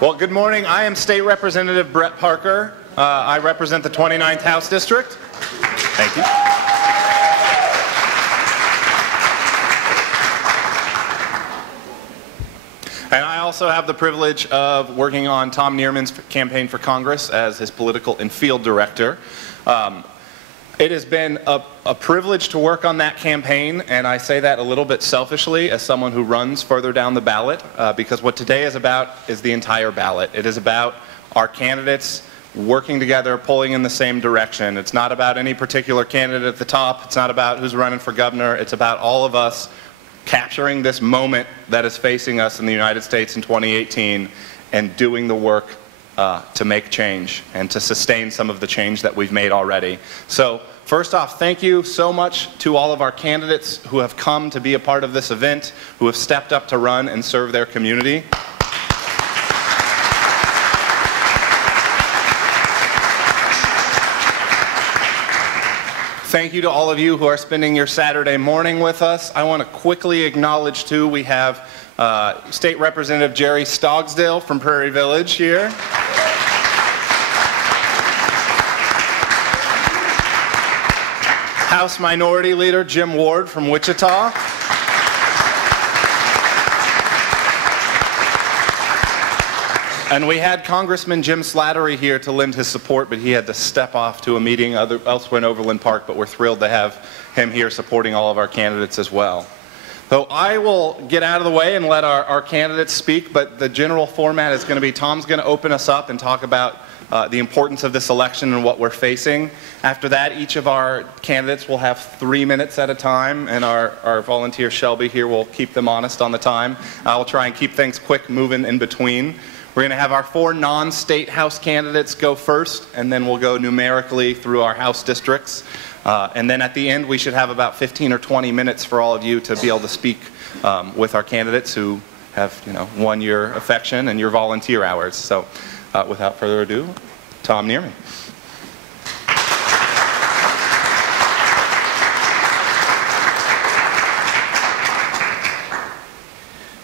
Well, good morning. I am State Representative Brett Parker. I represent the 29th House District. Thank you. And I also have the privilege of working on Tom Niermann's campaign for Congress as his political and field director. It has been a privilege to work on that campaign, and I say that a little bit selfishly as someone who runs further down the ballot, because what today is about is the entire ballot. It is about our candidates working together, pulling in the same direction. It's not about any particular candidate at the top. It's not about who's running for governor. It's about all of us capturing this moment that is facing us in the United States in 2018 and doing the work to make change and to sustain some of the change that we've made already. So first off, thank you so much to all of our candidates who have come to be a part of this event, who have stepped up to run and serve their community. Thank you to all of you who are spending your Saturday morning with us. I want to quickly acknowledge, too, we have State Representative Jerry Stogsdale from Prairie Village here. House Minority Leader Jim Ward from Wichita. And we had Congressman Jim Slattery here to lend his support, but he had to step off to a meeting elsewhere in Overland Park, but we're thrilled to have him here supporting all of our candidates as well. So I will get out of the way and let our candidates speak, but the general format is going to be Tom's going to open us up and talk about the importance of this election and what we're facing. After that, each of our candidates will have 3 minutes at a time, and our volunteer Shelby here will keep them honest on the time. I'll try and keep things quick moving in between. We're going to have our 4 non-state House candidates go first, and then we'll go numerically through our House districts. And then at the end, we should have about 15 or 20 minutes for all of you to be able to speak with our candidates who have, won your affection and your volunteer hours. So without further ado, Tom Niermann.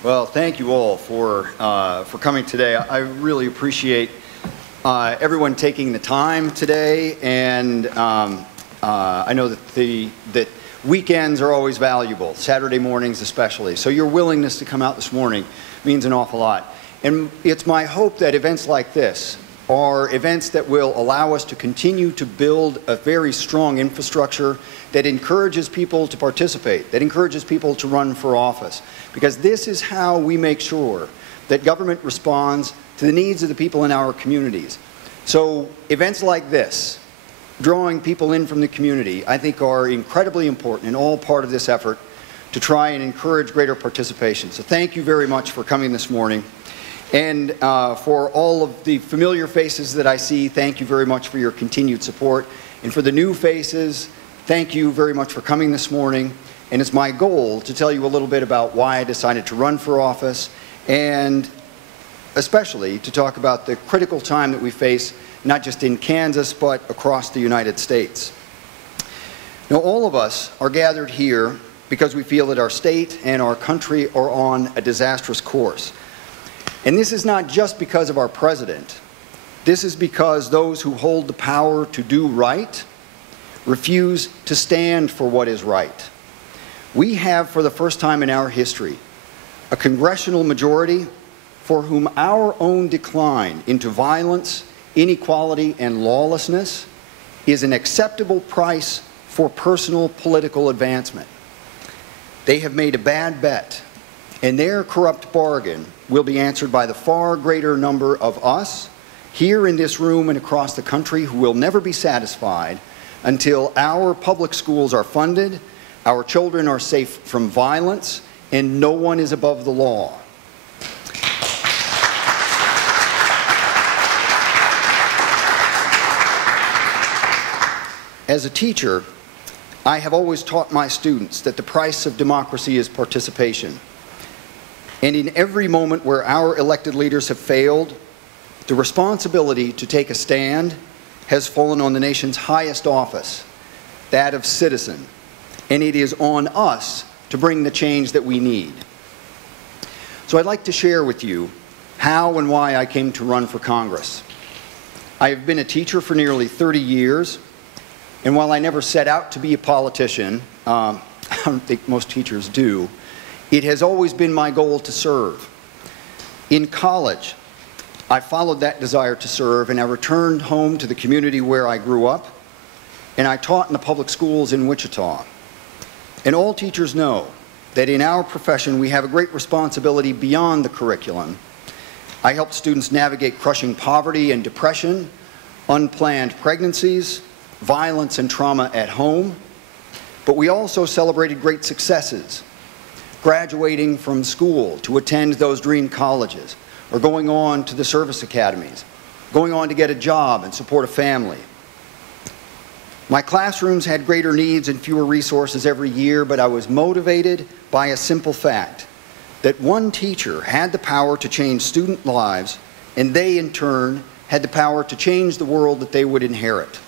Well, thank you all for coming today. I really appreciate everyone taking the time today, and I know that weekends are always valuable, Saturday mornings especially. So your willingness to come out this morning means an awful lot. And it's my hope that events like this are events that will allow us to continue to build a very strong infrastructure that encourages people to participate, that encourages people to run for office. Because this is how we make sure that government responds to the needs of the people in our communities. So events like this, drawing people in from the community, I think are incredibly important and all part of this effort to try and encourage greater participation. So thank you very much for coming this morning. And for all of the familiar faces that I see, thank you very much for your continued support. And for the new faces, thank you very much for coming this morning. And it's my goal to tell you a little bit about why I decided to run for office, and especially to talk about the critical time that we face, not just in Kansas, but across the United States. Now, all of us are gathered here because we feel that our state and our country are on a disastrous course. And this is not just because of our president. This is because those who hold the power to do right refuse to stand for what is right. We have, for the first time in our history, a congressional majority for whom our own decline into violence, inequality, and lawlessness is an acceptable price for personal political advancement. They have made a bad bet, and their corrupt bargain will be answered by the far greater number of us here in this room and across the country who will never be satisfied until our public schools are funded, our children are safe from violence, and no one is above the law. As a teacher, I have always taught my students that the price of democracy is participation. And in every moment where our elected leaders have failed, the responsibility to take a stand has fallen on the nation's highest office, that of citizen. And it is on us to bring the change that we need. So I'd like to share with you how and why I came to run for Congress. I have been a teacher for nearly 30 years, and while I never set out to be a politician, I don't think most teachers do, it has always been my goal to serve. In college, I followed that desire to serve, and I returned home to the community where I grew up, and I taught in the public schools in Wichita. And all teachers know that in our profession we have a great responsibility beyond the curriculum. I helped students navigate crushing poverty and depression, unplanned pregnancies, violence and trauma at home, but we also celebrated great successes, graduating from school to attend those dream colleges, or going on to the service academies, going on to get a job and support a family. My classrooms had greater needs and fewer resources every year, but I was motivated by a simple fact, that one teacher had the power to change student lives, and they in turn had the power to change the world that they would inherit.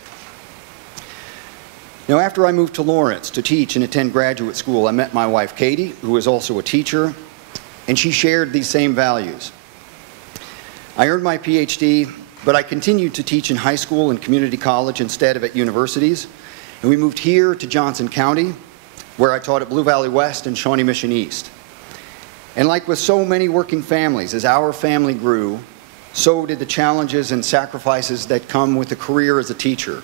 Now, after I moved to Lawrence to teach and attend graduate school, I met my wife Katie, who is also a teacher, and she shared these same values. I earned my PhD, but I continued to teach in high school and community college instead of at universities, and we moved here to Johnson County, where I taught at Blue Valley West and Shawnee Mission East. And like with so many working families, as our family grew, so did the challenges and sacrifices that come with a career as a teacher.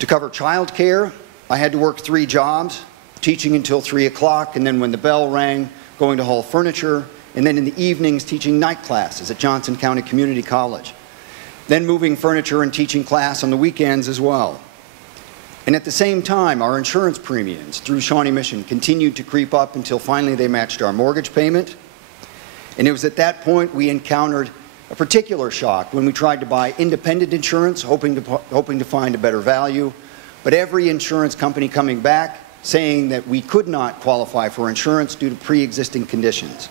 To cover childcare, I had to work 3 jobs, teaching until 3 o'clock, and then when the bell rang, going to haul furniture, and then in the evenings teaching night classes at Johnson County Community College, then moving furniture and teaching class on the weekends as well. And at the same time, our insurance premiums through Shawnee Mission continued to creep up until finally they matched our mortgage payment. And it was at that point we encountered a particular shock when we tried to buy independent insurance, hoping to find a better value, but every insurance company coming back saying that we could not qualify for insurance due to pre-existing conditions.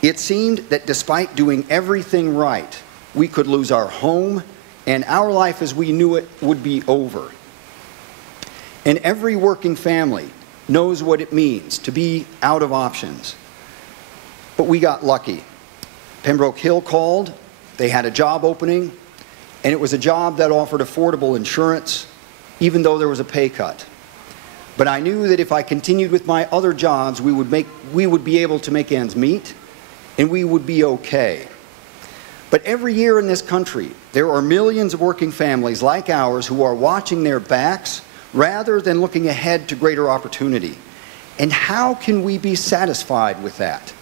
It seemed that despite doing everything right, we could lose our home, and our life as we knew it would be over. And every working family knows what it means to be out of options. But we got lucky. Pembroke Hill called, they had a job opening, and it was a job that offered affordable insurance, even though there was a pay cut. But I knew that if I continued with my other jobs, we would be able to make ends meet, and we would be okay. But every year in this country, there are millions of working families like ours who are watching their backs rather than looking ahead to greater opportunity. And how can we be satisfied with that?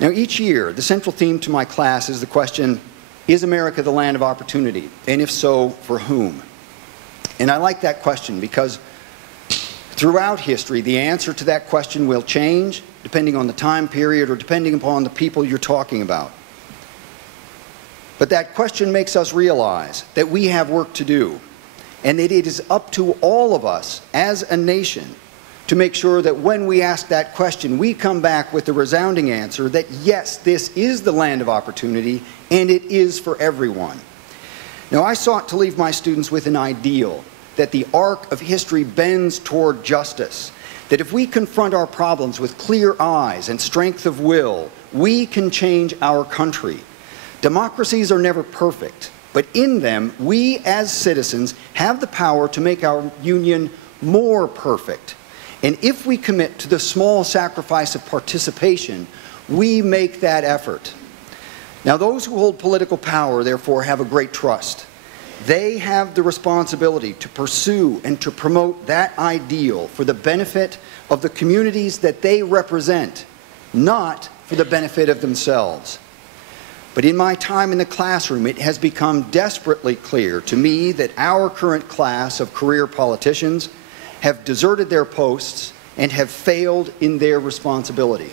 Now, each year, the central theme to my class is the question, is America the land of opportunity? And if so, for whom? And I like that question because throughout history, the answer to that question will change depending on the time period or depending upon the people you're talking about. But that question makes us realize that we have work to do, and that it is up to all of us as a nation to make sure that when we ask that question, we come back with the resounding answer that yes, this is the land of opportunity, and it is for everyone. Now, I sought to leave my students with an ideal that the arc of history bends toward justice, that if we confront our problems with clear eyes and strength of will, we can change our country. Democracies are never perfect, but in them, we as citizens have the power to make our union more perfect. And if we commit to the small sacrifice of participation, we make that effort. Now, those who hold political power, therefore, have a great trust. They have the responsibility to pursue and to promote that ideal for the benefit of the communities that they represent, not for the benefit of themselves. But in my time in the classroom, it has become desperately clear to me that our current class of career politicians have deserted their posts and have failed in their responsibility.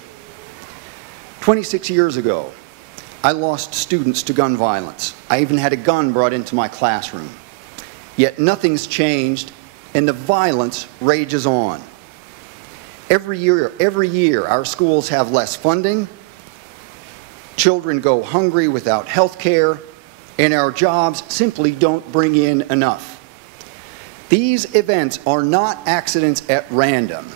26 years ago, I lost students to gun violence. I even had a gun brought into my classroom. Yet nothing's changed, and the violence rages on. Every year, our schools have less funding, children go hungry without health care, and our jobs simply don't bring in enough. These events are not accidents at random.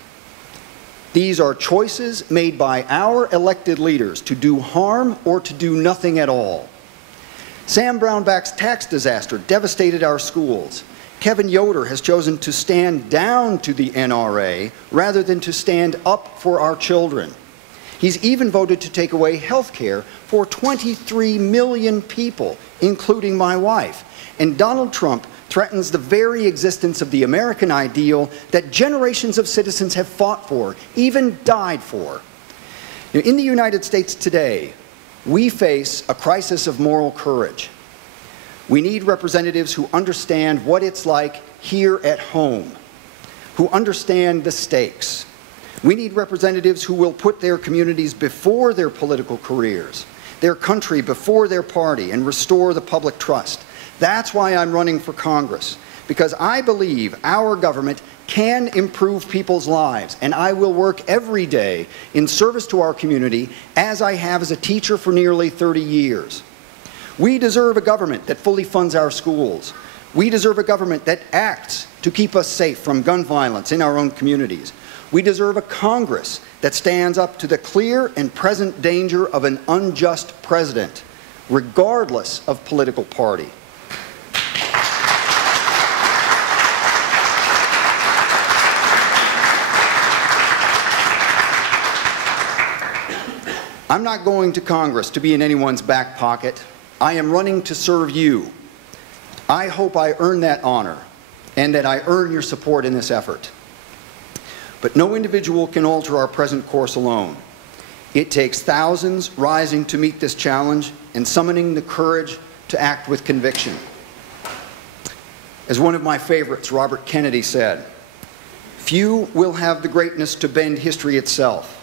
These are choices made by our elected leaders to do harm or to do nothing at all. Sam Brownback's tax disaster devastated our schools. Kevin Yoder has chosen to stand down to the NRA rather than to stand up for our children. He's even voted to take away health care for 23 million people, including my wife. And Donald Trump threatens the very existence of the American ideal that generations of citizens have fought for, even died for. In the United States today, we face a crisis of moral courage. We need representatives who understand what it's like here at home, who understand the stakes. We need representatives who will put their communities before their political careers, their country before their party, and restore the public trust. That's why I'm running for Congress, because I believe our government can improve people's lives, and I will work every day in service to our community, as I have as a teacher for nearly 30 years. We deserve a government that fully funds our schools. We deserve a government that acts to keep us safe from gun violence in our own communities. We deserve a Congress that stands up to the clear and present danger of an unjust president, regardless of political party. I'm not going to Congress to be in anyone's back pocket. I am running to serve you. I hope I earn that honor and that I earn your support in this effort. But no individual can alter our present course alone. It takes thousands rising to meet this challenge and summoning the courage to act with conviction. As one of my favorites, Robert Kennedy, said, "Few will have the greatness to bend history itself,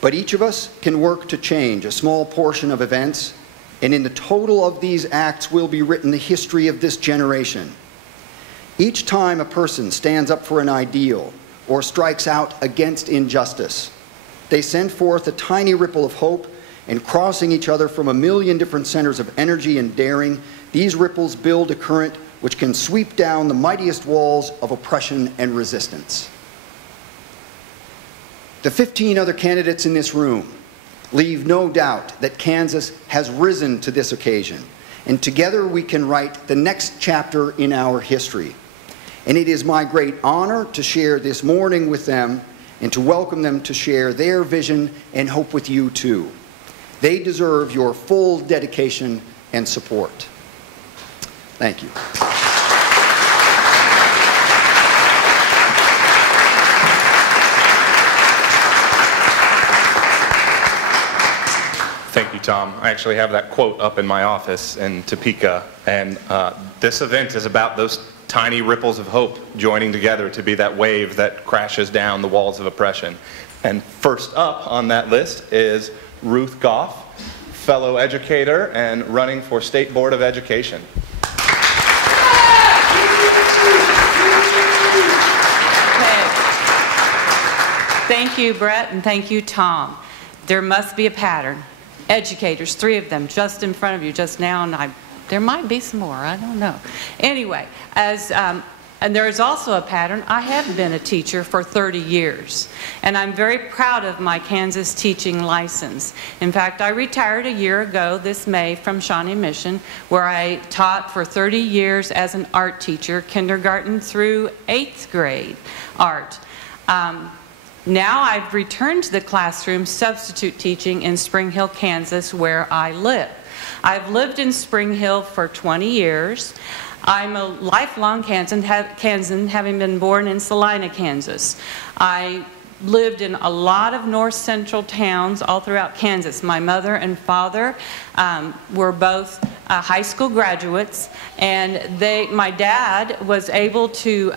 but each of us can work to change a small portion of events, and in the total of these acts will be written the history of this generation." Each time a person stands up for an ideal or strikes out against injustice, they send forth a tiny ripple of hope, and crossing each other from a million different centers of energy and daring, these ripples build a current which can sweep down the mightiest walls of oppression and resistance. The 15 other candidates in this room leave no doubt that Kansas has risen to this occasion, and together we can write the next chapter in our history. And it is my great honor to share this morning with them and to welcome them to share their vision and hope with you too. They deserve your full dedication and support. Thank you. Thank you, Tom. I actually have that quote up in my office in Topeka, and this event is about those tiny ripples of hope joining together to be that wave that crashes down the walls of oppression. And first up on that list is Ruth Gough, fellow educator and running for State Board of Education. Thank you, Brett, and thank you, Tom. There must be a pattern. Educators, 3 of them just in front of you just now, and there might be some more, I don't know. Anyway, and there is also a pattern. I have been a teacher for 30 years, and I'm very proud of my Kansas teaching license. In fact, I retired a year ago this May from Shawnee Mission, where I taught for 30 years as an art teacher, kindergarten through 8th grade art. Now I've returned to the classroom substitute teaching in Spring Hill, Kansas, where I live. I've lived in Spring Hill for 20 years. I'm a lifelong Kansan, having been born in Salina, Kansas. I lived in a lot of north central towns all throughout Kansas. My mother and father were both high school graduates, and my dad was able to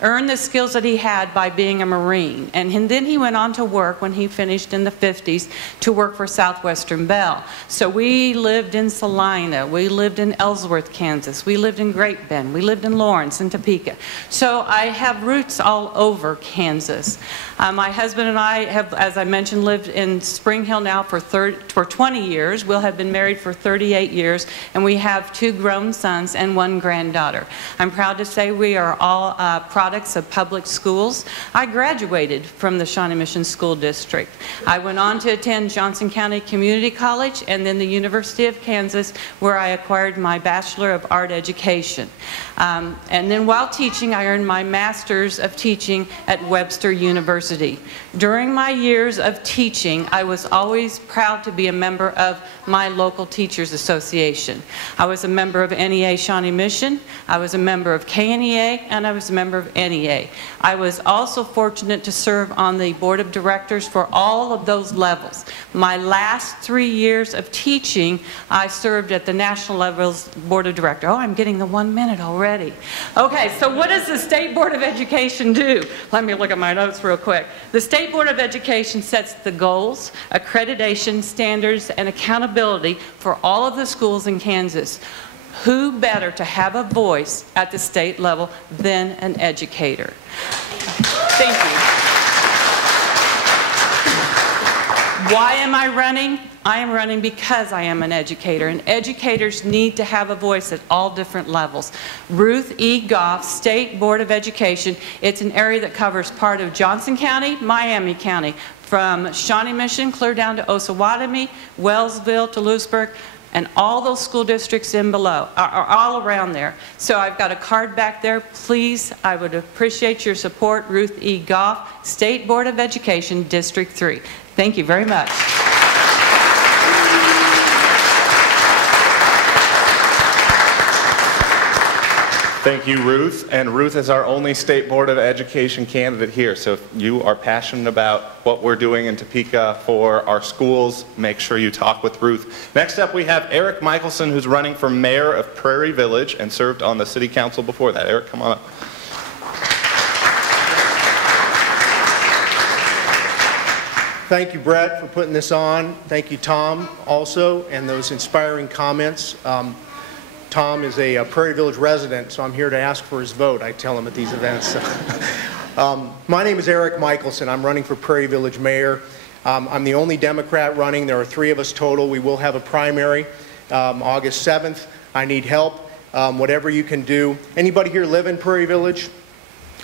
earn the skills that he had by being a Marine. And then he went on to work, when he finished in the 50s, to work for Southwestern Bell. So we lived in Salina, we lived in Ellsworth, Kansas, we lived in Great Bend, we lived in Lawrence and Topeka. So I have roots all over Kansas. My husband and I have, as I mentioned, lived in Spring Hill now for 20 years. We'll have been married for 38 years, and we have 2 grown sons and 1 granddaughter. I'm proud to say we are all product products of public schools. I graduated from the Shawnee Mission School District. I went on to attend Johnson County Community College and then the University of Kansas, where I acquired my Bachelor of Art Education. And then while teaching, I earned my Master's of Teaching at Webster University. During my years of teaching, I was always proud to be a member of my local Teachers Association. I was a member of NEA Shawnee Mission, I was a member of KNEA, and I was a member of NEA. I was also fortunate to serve on the board of directors for all of those levels. My last 3 years of teaching, I served at the national levels board of director. Oh, I'm getting the 1 minute already. Okay, so what does the State Board of Education do? Let me look at my notes real quick. The State Board of Education sets the goals, accreditation, standards, and accountability for all of the schools in Kansas. Who better to have a voice at the state level than an educator? Thank you. Why am I running? I am running because I am an educator, and educators need to have a voice at all different levels. Ruth Gough, State Board of Education, it's an area that covers part of Johnson County, Miami County, from Shawnee Mission clear down to Osawatomie, Wellsville to Lewisburg, and all those school districts in below, are all around there. So I've got a card back there. Please, I would appreciate your support. Ruth Gough, State Board of Education, District 3. Thank you very much. Thank you, Ruth. And Ruth is our only State Board of Education candidate here. So if you are passionate about what we're doing in Topeka for our schools, make sure you talk with Ruth. Next up, we have Eric Michelson, who's running for mayor of Prairie Village and served on the city council before that. Eric, come on up. Thank you, Brett, for putting this on. Thank you, Tom, also, and those inspiring comments. Tom is a Prairie Village resident, so I'm here to ask for his vote. I tell him at these events. My name is Eric Michelson. I'm running for Prairie Village mayor. I'm the only Democrat running. There are 3 of us total. We will have a primary August 7th. I need help, whatever you can do. Anybody here live in Prairie Village?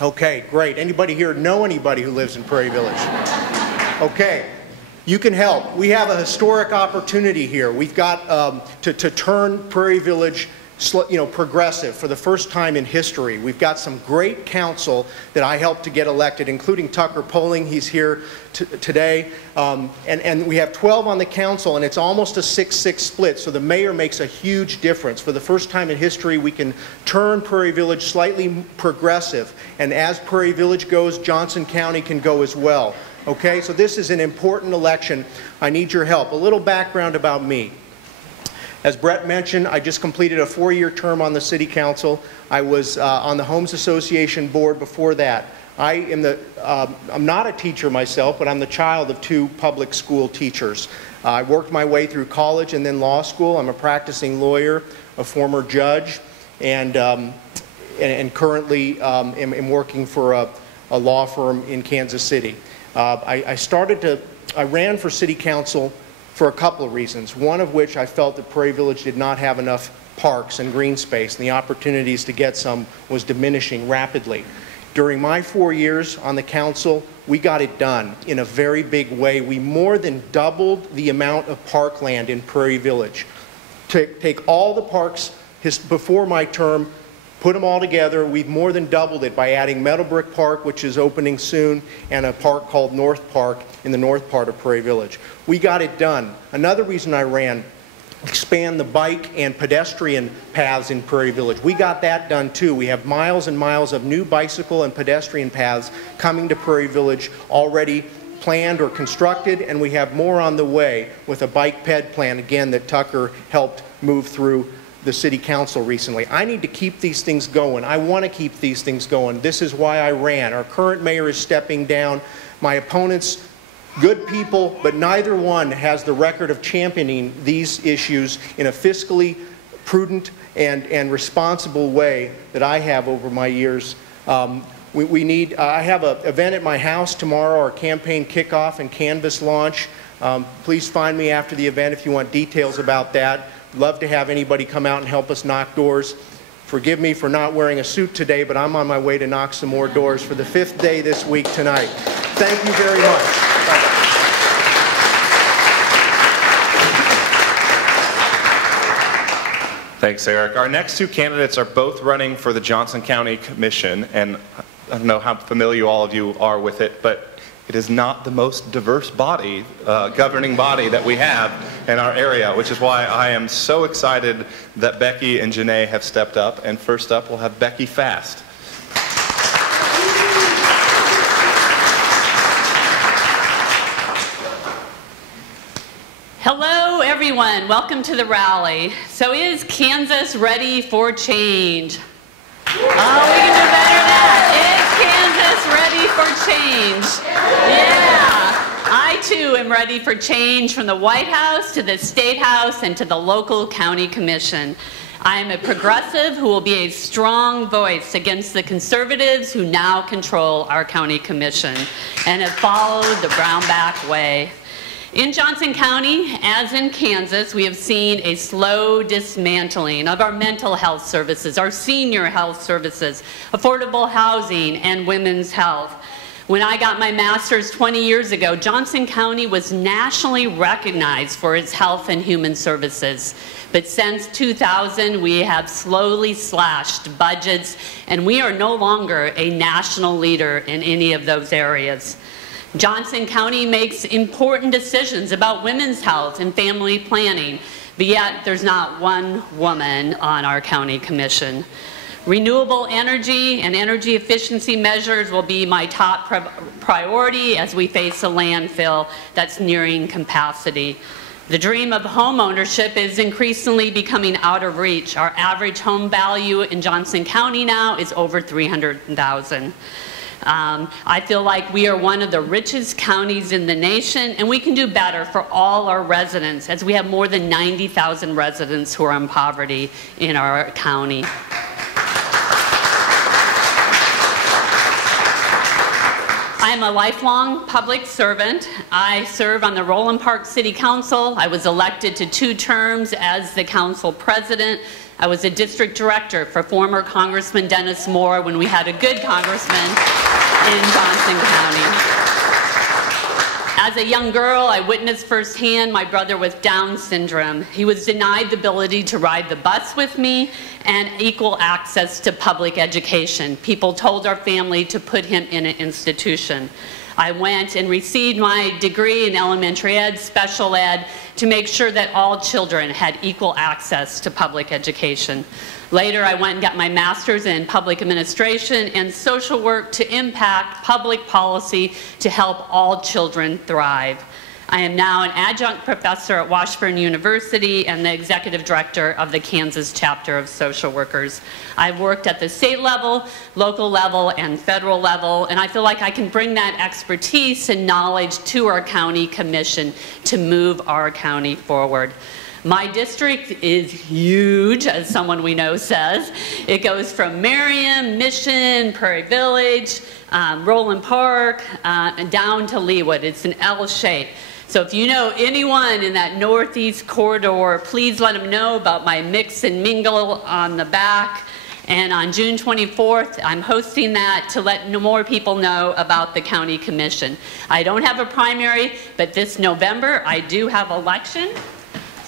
Okay, great. Anybody here know anybody who lives in Prairie Village? Okay. You can help. We have a historic opportunity here. We've got to turn Prairie Village progressive for the first time in history. We've got some great council that I helped to get elected, including Tucker Poling. He's here today. And we have 12 on the council, and it's almost a 6-6 split, so the mayor makes a huge difference. For the first time in history, we can turn Prairie Village slightly progressive, and as Prairie Village goes, Johnson County can go as well. Okay, so this is an important election. I need your help. A little background about me. As Brett mentioned, I just completed a 4-year term on the City Council. I was on the Homes Association board before that. I'm not a teacher myself, but I'm the child of 2 public school teachers. I worked my way through college and then law school. I'm a practicing lawyer, a former judge, and currently am working for a law firm in Kansas City. I ran for City Council for a couple of reasons, one of which I felt that Prairie Village did not have enough parks and green space, and the opportunities to get some was diminishing rapidly. During my 4 years on the council, we got it done in a very big way. We more than doubled the amount of parkland in Prairie Village. Take all the parks before my term, put them all together, we've more than doubled it by adding Meadowbrook Park, which is opening soon, and a park called North Park in the north part of Prairie Village. We got it done. Another reason I ran, expand the bike and pedestrian paths in Prairie Village. We got that done too. We have miles and miles of new bicycle and pedestrian paths coming to Prairie Village already planned or constructed, and we have more on the way with a bike ped plan, again, that Tucker helped move through the City Council recently. I need to keep these things going. I want to keep these things going. This is why I ran. Our current mayor is stepping down. My opponents, good people, but neither one has the record of championing these issues in a fiscally prudent and responsible way that I have over my years. I have an event at my house tomorrow, our campaign kickoff and canvas launch. Please find me after the event if you want details about that. Love to have anybody come out and help us knock doors. Forgive me for not wearing a suit today, but I'm on my way to knock some more doors for the 5th day this week tonight. Thank you very much. Thanks, Eric. Our next two candidates are both running for the Johnson County Commission, and I don't know how familiar all of you are with it, but it is not the most diverse body, governing body that we have in our area, which is why I am so excited that Becky and Janae have stepped up. And first up, we'll have Becky Fast. Hello, everyone. Welcome to the rally. So is Kansas ready for change? Oh, we can do better than that. Is Kansas ready for change? Yeah. I, too, am ready for change from the White House to the State House and to the local county commission. I am a progressive who will be a strong voice against the conservatives who now control our county commission and have followed the Brownback way. In Johnson County, as in Kansas, we have seen a slow dismantling of our mental health services, our senior health services, affordable housing, and women's health. When I got my master's 20 years ago, Johnson County was nationally recognized for its health and human services. But since 2000, we have slowly slashed budgets, and we are no longer a national leader in any of those areas. Johnson County makes important decisions about women's health and family planning, but yet there's not one woman on our county commission. Renewable energy and energy efficiency measures will be my top priority as we face a landfill that's nearing capacity. The dream of home ownership is increasingly becoming out of reach. Our average home value in Johnson County now is over $300,000. I feel like we are one of the richest counties in the nation, and we can do better for all our residents, as we have more than 90,000 residents who are in poverty in our county. I am a lifelong public servant. I serve on the Overland Park City Council. I was elected to 2 terms as the council president. I was a district director for former Congressman Dennis Moore when we had a good congressman in Johnson County. As a young girl, I witnessed firsthand my brother with Down syndrome. He was denied the ability to ride the bus with me and equal access to public education. People told our family to put him in an institution. I went and received my degree in elementary ed, special ed, to make sure that all children had equal access to public education. Later, I went and got my master's in public administration and social work to impact public policy to help all children thrive. I am now an adjunct professor at Washburn University and the executive director of the Kansas chapter of social workers. I've worked at the state level, local level, and federal level, and I feel like I can bring that expertise and knowledge to our county commission to move our county forward. My district is huge, as someone we know says. It goes from Merriam, Mission, Prairie Village, Overland Park, and down to Leawood. It's an L shape. So if you know anyone in that northeast corridor, please let them know about my mix and mingle on the back. And on June 24th, I'm hosting that to let more people know about the county commission. I don't have a primary, but this November I do have election.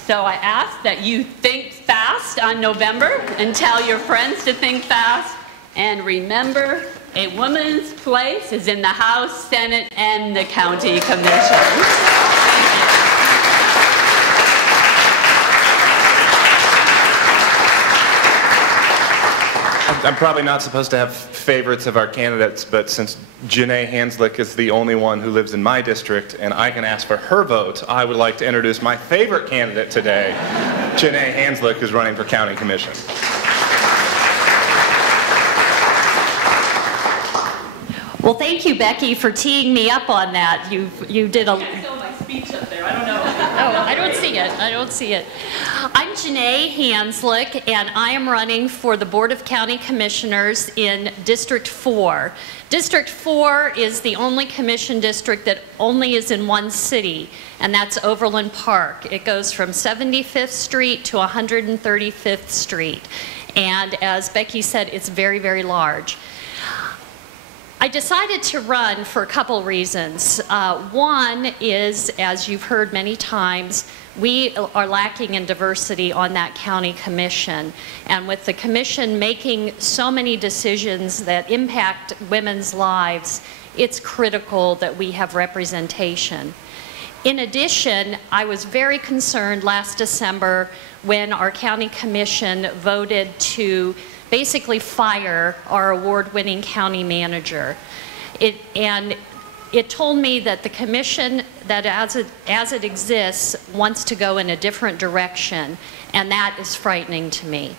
So I ask that you think fast on November and tell your friends to think fast. And remember, a woman's place is in the House, Senate, and the county commission. I'm probably not supposed to have favorites of our candidates, but since Janae Hanslick is the only one who lives in my district and I can ask for her vote, I would like to introduce my favorite candidate today, Janae Hanslick, who's running for county commission. Well, thank you, Becky, for teeing me up on that. You did a... I can't my speech up there. I don't know. I don't see it. I don't see it. I'm Janae Hanslick, and I am running for the Board of County Commissioners in District 4. District 4 is the only commission district that only is in one city, and that's Overland Park. It goes from 75th Street to 135th Street. And as Becky said, it's very, very large. I decided to run for a couple reasons. One is, as you've heard many times, we are lacking in diversity on that county commission. And with the commission making so many decisions that impact women's lives, it's critical that we have representation. In addition, I was very concerned last December when our county commission voted to basically fire our award-winning county manager. It told me that the commission, that as it exists, wants to go in a different direction, and that is frightening to me.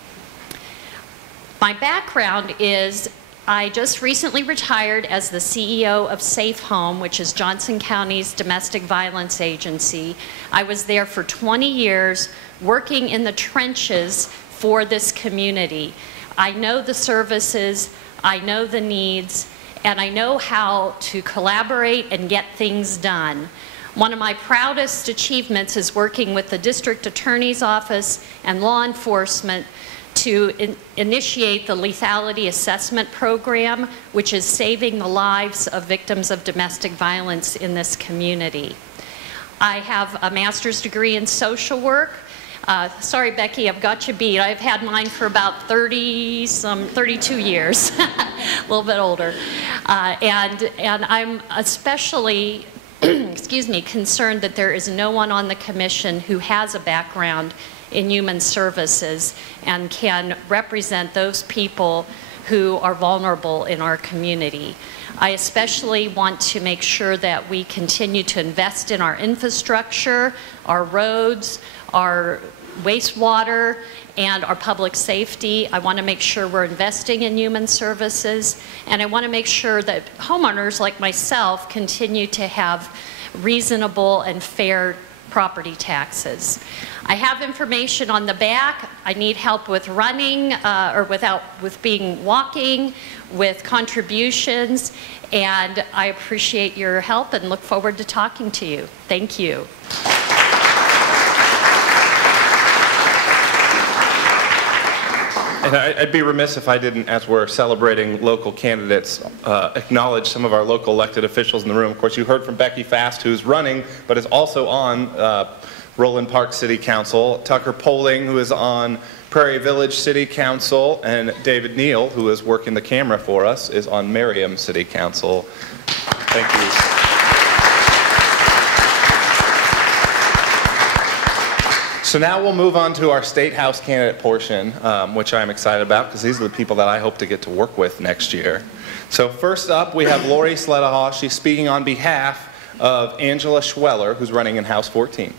My background is I just recently retired as the CEO of Safe Home, which is Johnson County's domestic violence agency. I was there for 20 years working in the trenches for this community. I know the services, I know the needs, and I know how to collaborate and get things done. One of my proudest achievements is working with the district attorney's office and law enforcement to initiate the lethality assessment program, which is saving the lives of victims of domestic violence in this community. I have a master's degree in social work. Sorry, Becky, I've got you beat. I've had mine for about 32 years, a little bit older. And I'm especially, excuse me, concerned that there is no one on the commission who has a background in human services and can represent those people who are vulnerable in our community. I especially want to make sure that we continue to invest in our infrastructure, our roads, our wastewater, and our public safety. I want to make sure we're investing in human services, and I want to make sure that homeowners like myself continue to have reasonable and fair property taxes. I have information on the back. I need help with running walking, with contributions, and I appreciate your help and look forward to talking to you. Thank you. And I'd be remiss if I didn't, as we're celebrating local candidates, acknowledge some of our local elected officials in the room. Of course, you heard from Becky Fast, who's running, but is also on Roland Park City Council, Tucker Poling, who is on Prairie Village City Council, and David Neal, who is working the camera for us, is on Merriam City Council. Thank you. So now we'll move on to our State House candidate portion, which I'm excited about because these are the people that I hope to get to work with next year. So first up, we have Lori Sledehaw. She's speaking on behalf of Angela Schweller, who's running in House 14.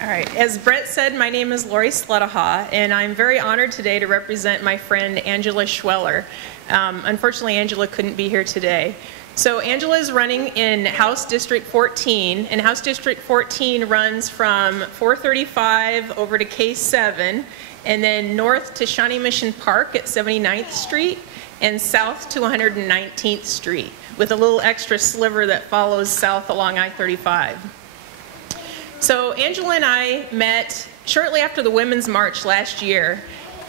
All right, as Brett said, my name is Lori Sledehaw, and I'm very honored today to represent my friend Angela Schweller. Unfortunately, Angela couldn't be here today. So Angela is running in House District 14, and House District 14 runs from 435 over to K7, and then north to Shawnee Mission Park at 79th Street, and south to 119th Street, with a little extra sliver that follows south along I-35. So Angela and I met shortly after the Women's March last year,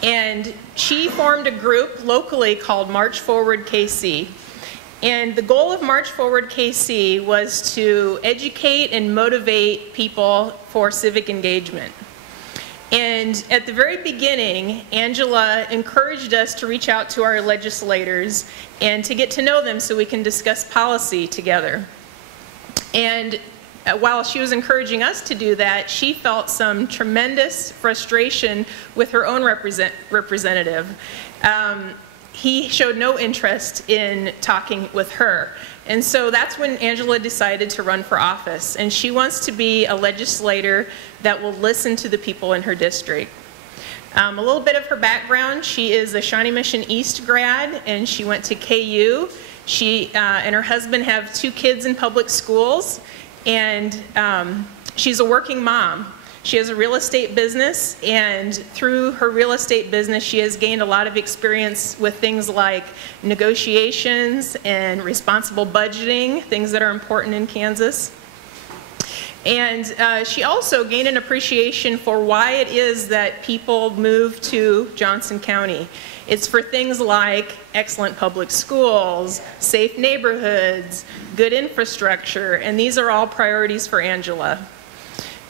and she formed a group locally called March Forward KC. And the goal of March Forward KC was to educate and motivate people for civic engagement. And at the very beginning, Angela encouraged us to reach out to our legislators and to get to know them so we can discuss policy together. And while she was encouraging us to do that, she felt some tremendous frustration with her own representative. He showed no interest in talking with her. And so that's when Angela decided to run for office. And she wants to be a legislator that will listen to the people in her district. A little bit of her background: she is a Shawnee Mission East grad, and she went to KU. She and her husband have 2 kids in public schools, and she's a working mom. She has a real estate business, and through her real estate business, she has gained a lot of experience with things like negotiations and responsible budgeting, things that are important in Kansas. And she also gained an appreciation for why it is that people move to Johnson County. It's for things like excellent public schools, safe neighborhoods, good infrastructure, and these are all priorities for Angela.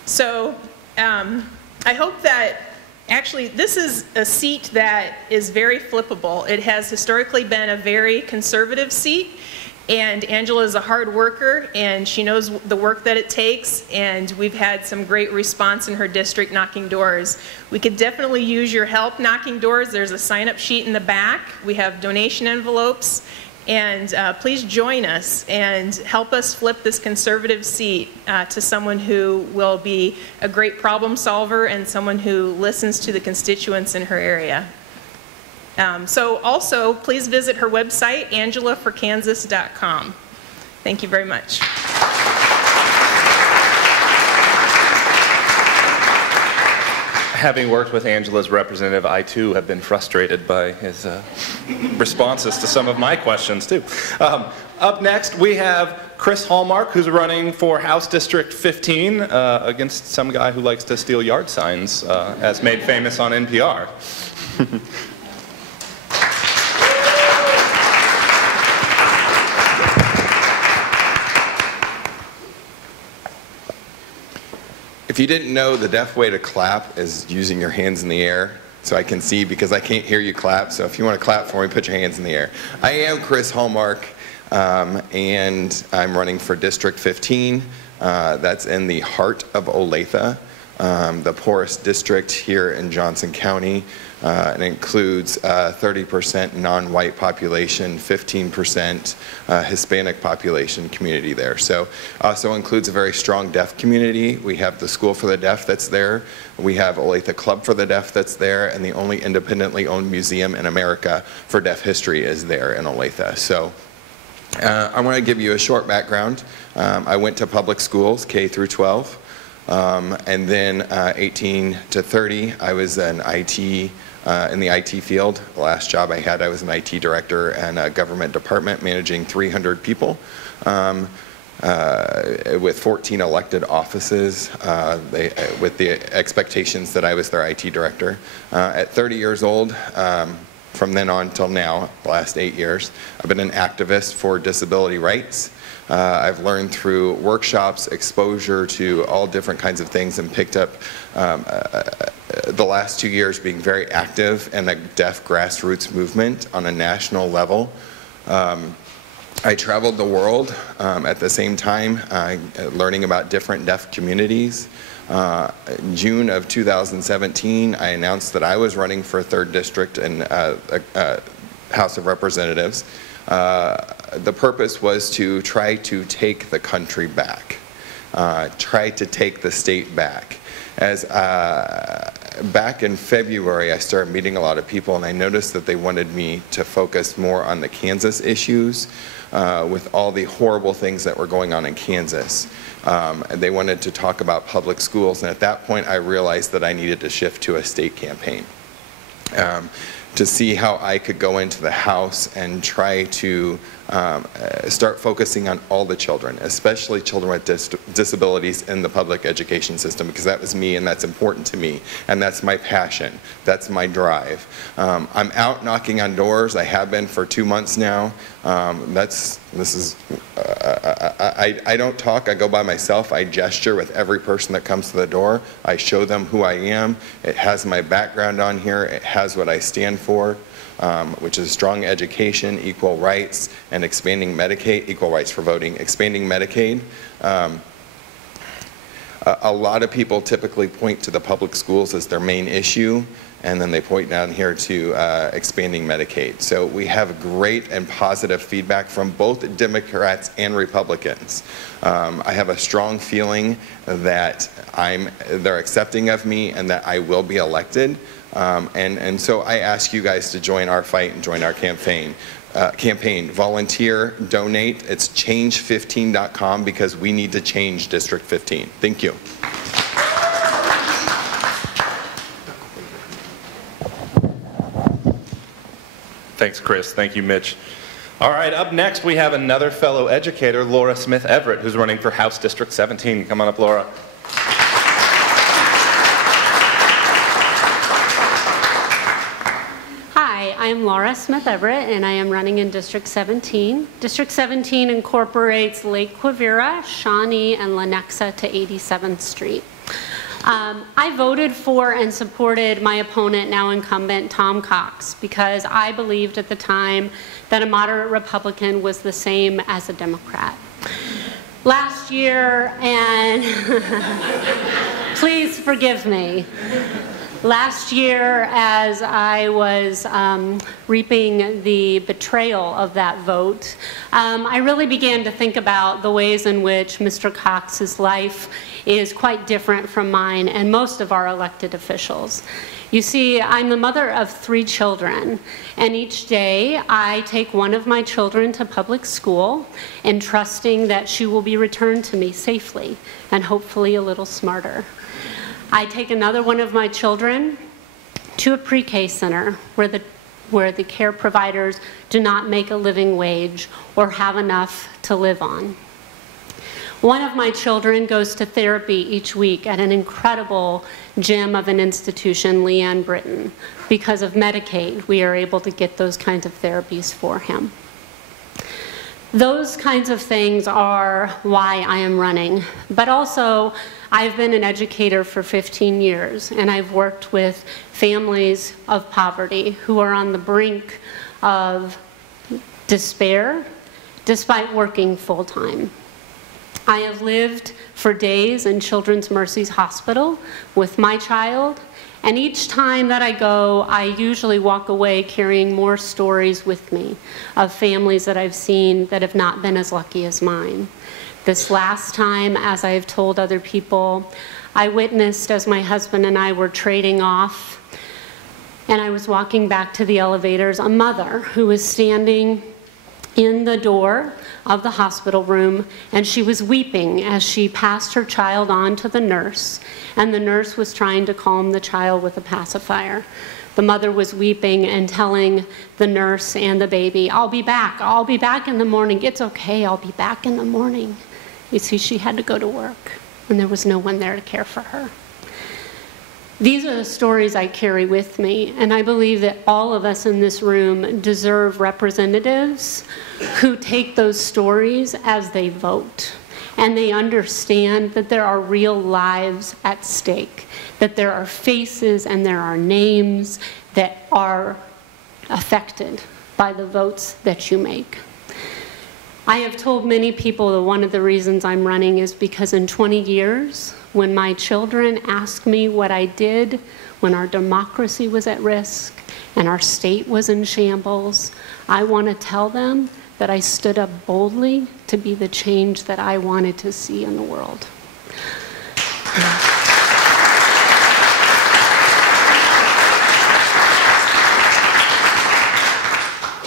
So I hope that, actually, this is a seat that is very flippable. It has historically been a very conservative seat, and Angela is a hard worker, and she knows the work that it takes, and we've had some great response in her district knocking doors. We could definitely use your help knocking doors. There's a sign-up sheet in the back. We have donation envelopes, and please join us and help us flip this conservative seat to someone who will be a great problem solver and someone who listens to the constituents in her area. So also, please visit her website, angelaforkansas.com. Thank you very much. Having worked with Angela's representative, I too have been frustrated by his responses to some of my questions too. Up next, we have Chris Hallmark, who's running for House District 15 against some guy who likes to steal yard signs, as made famous on NPR. If you didn't know, the deaf way to clap is using your hands in the air, so I can see, because I can't hear you clap. So if you want to clap for me, put your hands in the air. I am Chris Hallmark, and I'm running for District 15. That's in the heart of Olathe, the poorest district here in Johnson County. It includes 30% non-white population, 15% Hispanic population community there. So also includes a very strong deaf community. We have the School for the Deaf that's there. We have Olathe Club for the Deaf that's there, and the only independently owned museum in America for deaf history is there in Olathe. So I want to give you a short background. I went to public schools, K through 12. And then 18 to 30, I was an IT in the IT field. The last job I had, I was an IT director in a government department managing 300 people with 14 elected offices with the expectations that I was their IT director. At 30 years old, from then on till now, the last 8 years, I've been an activist for disability rights. I've learned through workshops, exposure to all different kinds of things, and picked up the last 2 years being very active in the deaf grassroots movement on a national level. I traveled the world at the same time, learning about different deaf communities. In June of 2017, I announced that I was running for 3rd District in House of Representatives. The purpose was to try to take the country back, try to take the state back. As back in February, I started meeting a lot of people, and I noticed that they wanted me to focus more on the Kansas issues with all the horrible things that were going on in Kansas. And they wanted to talk about public schools, and at that point I realized that I needed to shift to a state campaign. To see how I could go into the House and try to start focusing on all the children, especially children with disabilities in the public education system, because that was me and that's important to me, and that's my passion, that's my drive. I'm out knocking on doors. I have been for 2 months now. I don't talk, I go by myself. I gesture with every person that comes to the door. I show them who I am. It has my background on here. It has what I stand for, which is strong education, equal rights, and expanding Medicaid, equal rights for voting, expanding Medicaid. A lot of people typically point to the public schools as their main issue, and then they point down here to expanding Medicaid. So we have great and positive feedback from both Democrats and Republicans. I have a strong feeling that they're accepting of me and that I will be elected. And so I ask you guys to join our fight and join our campaign. campaign. Volunteer, donate. It's change15.com because we need to change District 15. Thank you. Thanks, Chris. Thank you, Mitch. All right, up next we have another fellow educator, Laura Smith Everett, who's running for House District 17. Come on up, Laura. Hi, I'm Laura Smith Everett, and I am running in District 17. District 17 incorporates Lake Quivira, Shawnee, and Lenexa to 87th Street. I voted for and supported my opponent, now incumbent, Tom Cox, because I believed at the time that a moderate Republican was the same as a Democrat. Last year, and please forgive me, last year as I was reaping the betrayal of that vote, I really began to think about the ways in which Mr. Cox's life is quite different from mine and most of our elected officials. You see, I'm the mother of 3 children, and each day I take one of my children to public school, entrusting that she will be returned to me safely and hopefully a little smarter. I take another one of my children to a pre-K center where the care providers do not make a living wage or have enough to live on. One of my children goes to therapy each week at an incredible gem of an institution, Leanne Britton. Because of Medicaid, we are able to get those kinds of therapies for him. Those kinds of things are why I am running. But also, I've been an educator for 15 years, and I've worked with families of poverty who are on the brink of despair despite working full-time. I have lived for days in Children's Mercy's Hospital with my child, and each time that I go, I usually walk away carrying more stories with me of families that I've seen that have not been as lucky as mine. This last time, as I have told other people, I witnessed as my husband and I were trading off, and I was walking back to the elevators, a mother who was standing in the door of the hospital room, and she was weeping as she passed her child on to the nurse, and the nurse was trying to calm the child with a pacifier. The mother was weeping and telling the nurse and the baby, I'll be back in the morning, it's okay, I'll be back in the morning. You see, she had to go to work, and there was no one there to care for her. These are the stories I carry with me, and I believe that all of us in this room deserve representatives who take those stories as they vote, and they understand that there are real lives at stake, that there are faces and there are names that are affected by the votes that you make. I have told many people that one of the reasons I'm running is because in 20 years, when my children ask me what I did when our democracy was at risk and our state was in shambles, I want to tell them that I stood up boldly to be the change that I wanted to see in the world.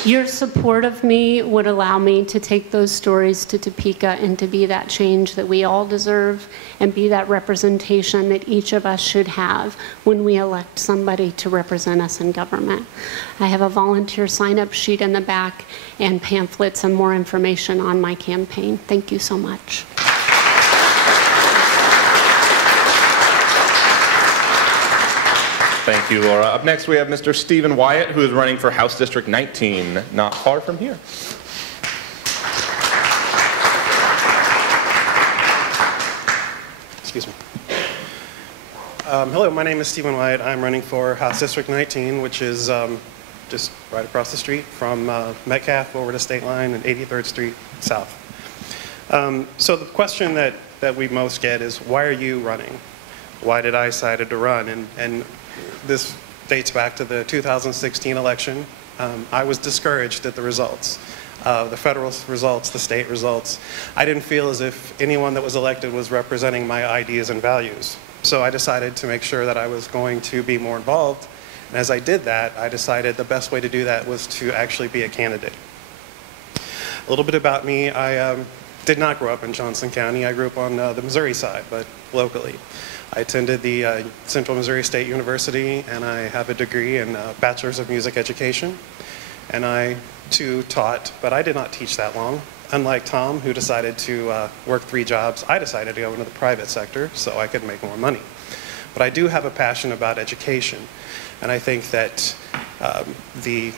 Your support of me would allow me to take those stories to Topeka and to be that change that we all deserve and be that representation that each of us should have when we elect somebody to represent us in government. I have a volunteer sign-up sheet in the back and pamphlets and more information on my campaign. Thank you so much. Thank you, Laura. Up next, we have Mr. Stephen Wyatt, who is running for House District 19, not far from here. Excuse me. Hello, my name is Stephen Wyatt. I'm running for House District 19, which is just right across the street from Metcalf over to State Line and 83rd Street South. So the question that we most get is, why are you running? Why did I decide to run? And this dates back to the 2016 election. I was discouraged at the results, the federal results, the state results. I didn't feel as if anyone that was elected was representing my ideas and values. So I decided to make sure that I was going to be more involved. And as I did that, I decided the best way to do that was to actually be a candidate. A little bit about me, I did not grow up in Johnson County. I grew up on the Missouri side, but locally. I attended the Central Missouri State University, and I have a degree in Bachelor's of Music Education. And I, too, taught, but I did not teach that long. Unlike Tom, who decided to work 3 jobs, I decided to go into the private sector so I could make more money. But I do have a passion about education, and I think that the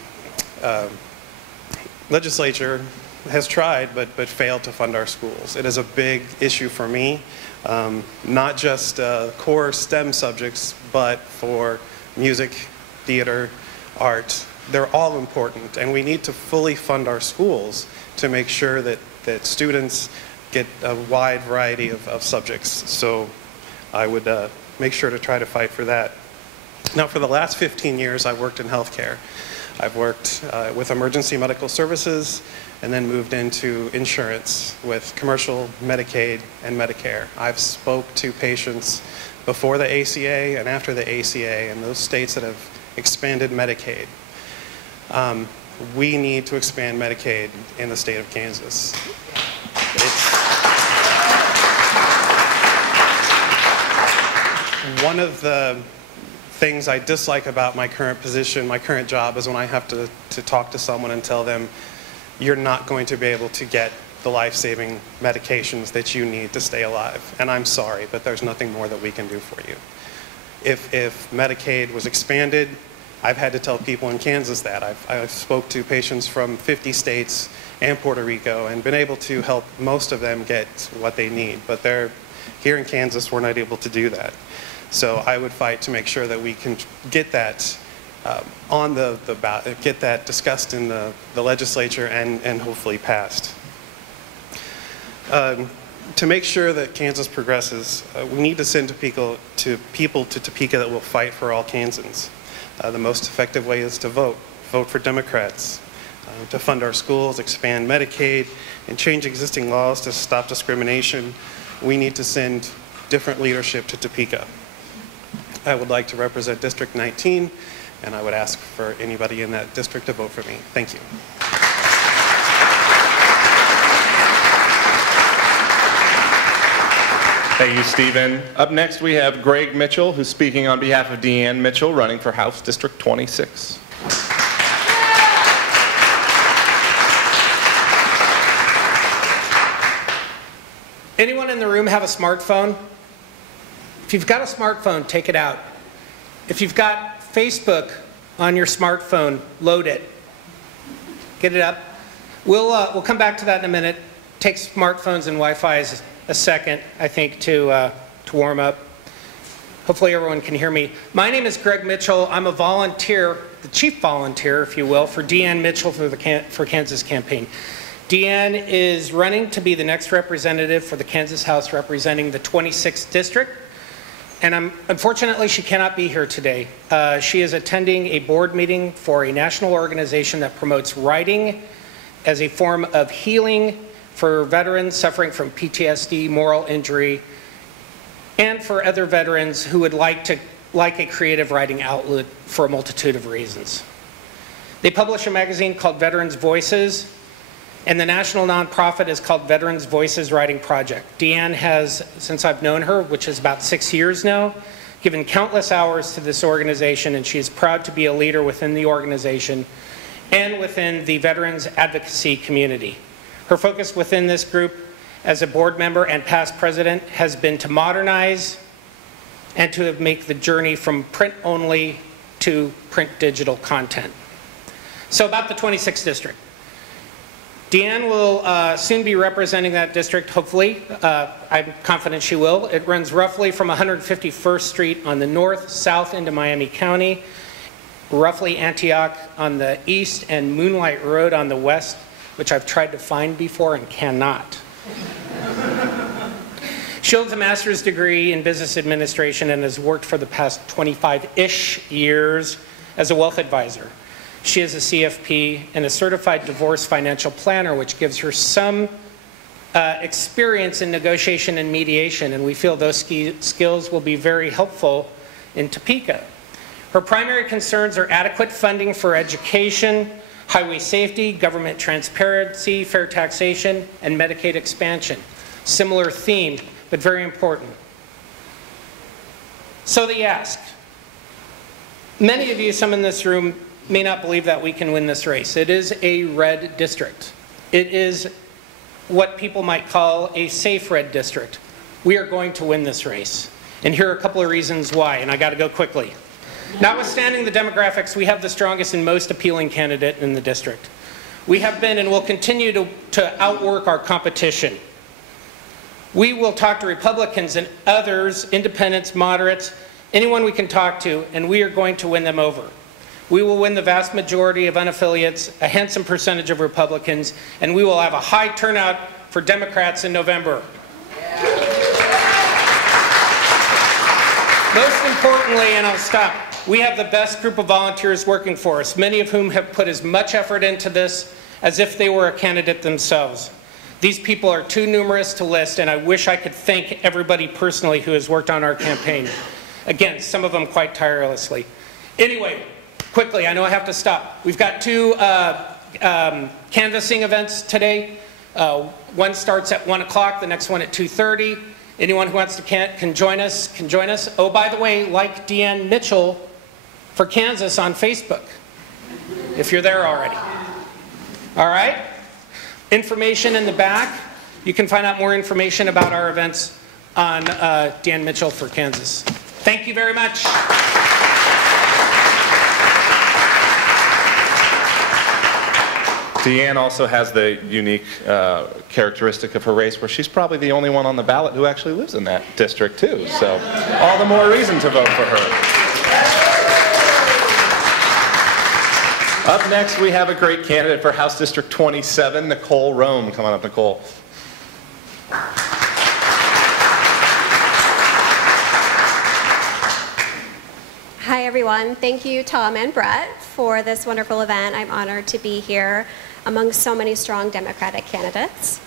legislature has tried but failed to fund our schools. It is a big issue for me, not just core STEM subjects, but for music, theater, art. They're all important, and we need to fully fund our schools to make sure that students get a wide variety of subjects. So I would make sure to try to fight for that. Now, for the last 15 years, I've worked in healthcare. I've worked with emergency medical services and then moved into insurance with commercial, Medicaid, and Medicare. I've spoke to patients before the ACA and after the ACA in those states that have expanded Medicaid. We need to expand Medicaid in the state of Kansas. One of the things I dislike about my current position, my current job, is when I have to talk to someone and tell them, you're not going to be able to get the life-saving medications that you need to stay alive. And I'm sorry, but there's nothing more that we can do for you. If Medicaid was expanded, I've had to tell people in Kansas that. I've spoke to patients from 50 states and Puerto Rico and been able to help most of them get what they need. But here in Kansas, we're not able to do that. So I would fight to make sure that we can get that on the ballot, get that discussed in the legislature and hopefully passed. To make sure that Kansas progresses, we need to send people to Topeka that will fight for all Kansans. The most effective way is to vote. Vote for Democrats, to fund our schools, expand Medicaid, and change existing laws to stop discrimination. We need to send different leadership to Topeka. I would like to represent District 19, and I would ask for anybody in that district to vote for me. Thank you. Thank you, Stephen. Up next, we have Greg Mitchell, who's speaking on behalf of Deanne Mitchell, running for House District 26. Anyone in the room have a smartphone? If you've got a smartphone, take it out. If you've got Facebook on your smartphone, load it. Get it up. We'll come back to that in a minute. Take smartphones and Wi-Fi a second, I think, to warm up. Hopefully everyone can hear me. My name is Greg Mitchell. I'm a volunteer, the chief volunteer, if you will, for Deanne Mitchell for Kansas campaign. Deanne is running to be the next representative for the Kansas House representing the 26th district. And unfortunately, she cannot be here today. She is attending a board meeting for a national organization that promotes writing as a form of healing for veterans suffering from PTSD, moral injury, and for other veterans who would like a creative writing outlet for a multitude of reasons. They publish a magazine called Veterans Voices, and the national nonprofit is called Veterans Voices Writing Project. Deanne has, since I've known her, which is about 6 years now, given countless hours to this organization, and she is proud to be a leader within the organization and within the veterans advocacy community. Her focus within this group as a board member and past president has been to modernize and to make the journey from print only to print digital content. So about the 26th district. Deanne will soon be representing that district, hopefully. I'm confident she will. It runs roughly from 151st Street on the north, south into Miami County, roughly Antioch on the east, and Moonlight Road on the west, which I've tried to find before and cannot. She holds a master's degree in business administration and has worked for the past 25-ish years as a wealth advisor. She is a CFP and a certified divorce financial planner, which gives her some experience in negotiation and mediation, and we feel those skills will be very helpful in Topeka. Her primary concerns are adequate funding for education, highway safety, government transparency, fair taxation, and Medicaid expansion. Similar theme, but very important. So they ask, many of you, some in this room, may not believe that we can win this race. It is a red district. It is what people might call a safe red district. We are going to win this race. And here are a couple of reasons why, and I got to go quickly. Notwithstanding the demographics, we have the strongest and most appealing candidate in the district. We have been and will continue to outwork our competition. We will talk to Republicans and others, independents, moderates, anyone we can talk to, and we are going to win them over. We will win the vast majority of unaffiliates, a handsome percentage of Republicans, and we will have a high turnout for Democrats in November. Most importantly, and I'll stop, we have the best group of volunteers working for us, many of whom have put as much effort into this as if they were a candidate themselves. These people are too numerous to list, and I wish I could thank everybody personally who has worked on our campaign. Again, some of them quite tirelessly. Anyway, quickly, I know I have to stop. We've got two canvassing events today. One starts at 1 o'clock, the next one at 2:30. Anyone who wants to can join us, can join us. Oh, by the way, like Deanne Mitchell for Kansas on Facebook, if you're there already. All right? Information in the back. You can find out more information about our events on Deanne Mitchell for Kansas. Thank you very much. Deanne also has the unique characteristic of her race where she's probably the only one on the ballot who actually lives in that district too. So all the more reason to vote for her. Up next, we have a great candidate for House District 27, Nicole Rome. Come on up, Nicole. Hi, everyone. Thank you, Tom and Brett, for this wonderful event. I'm honored to be here among so many strong Democratic candidates.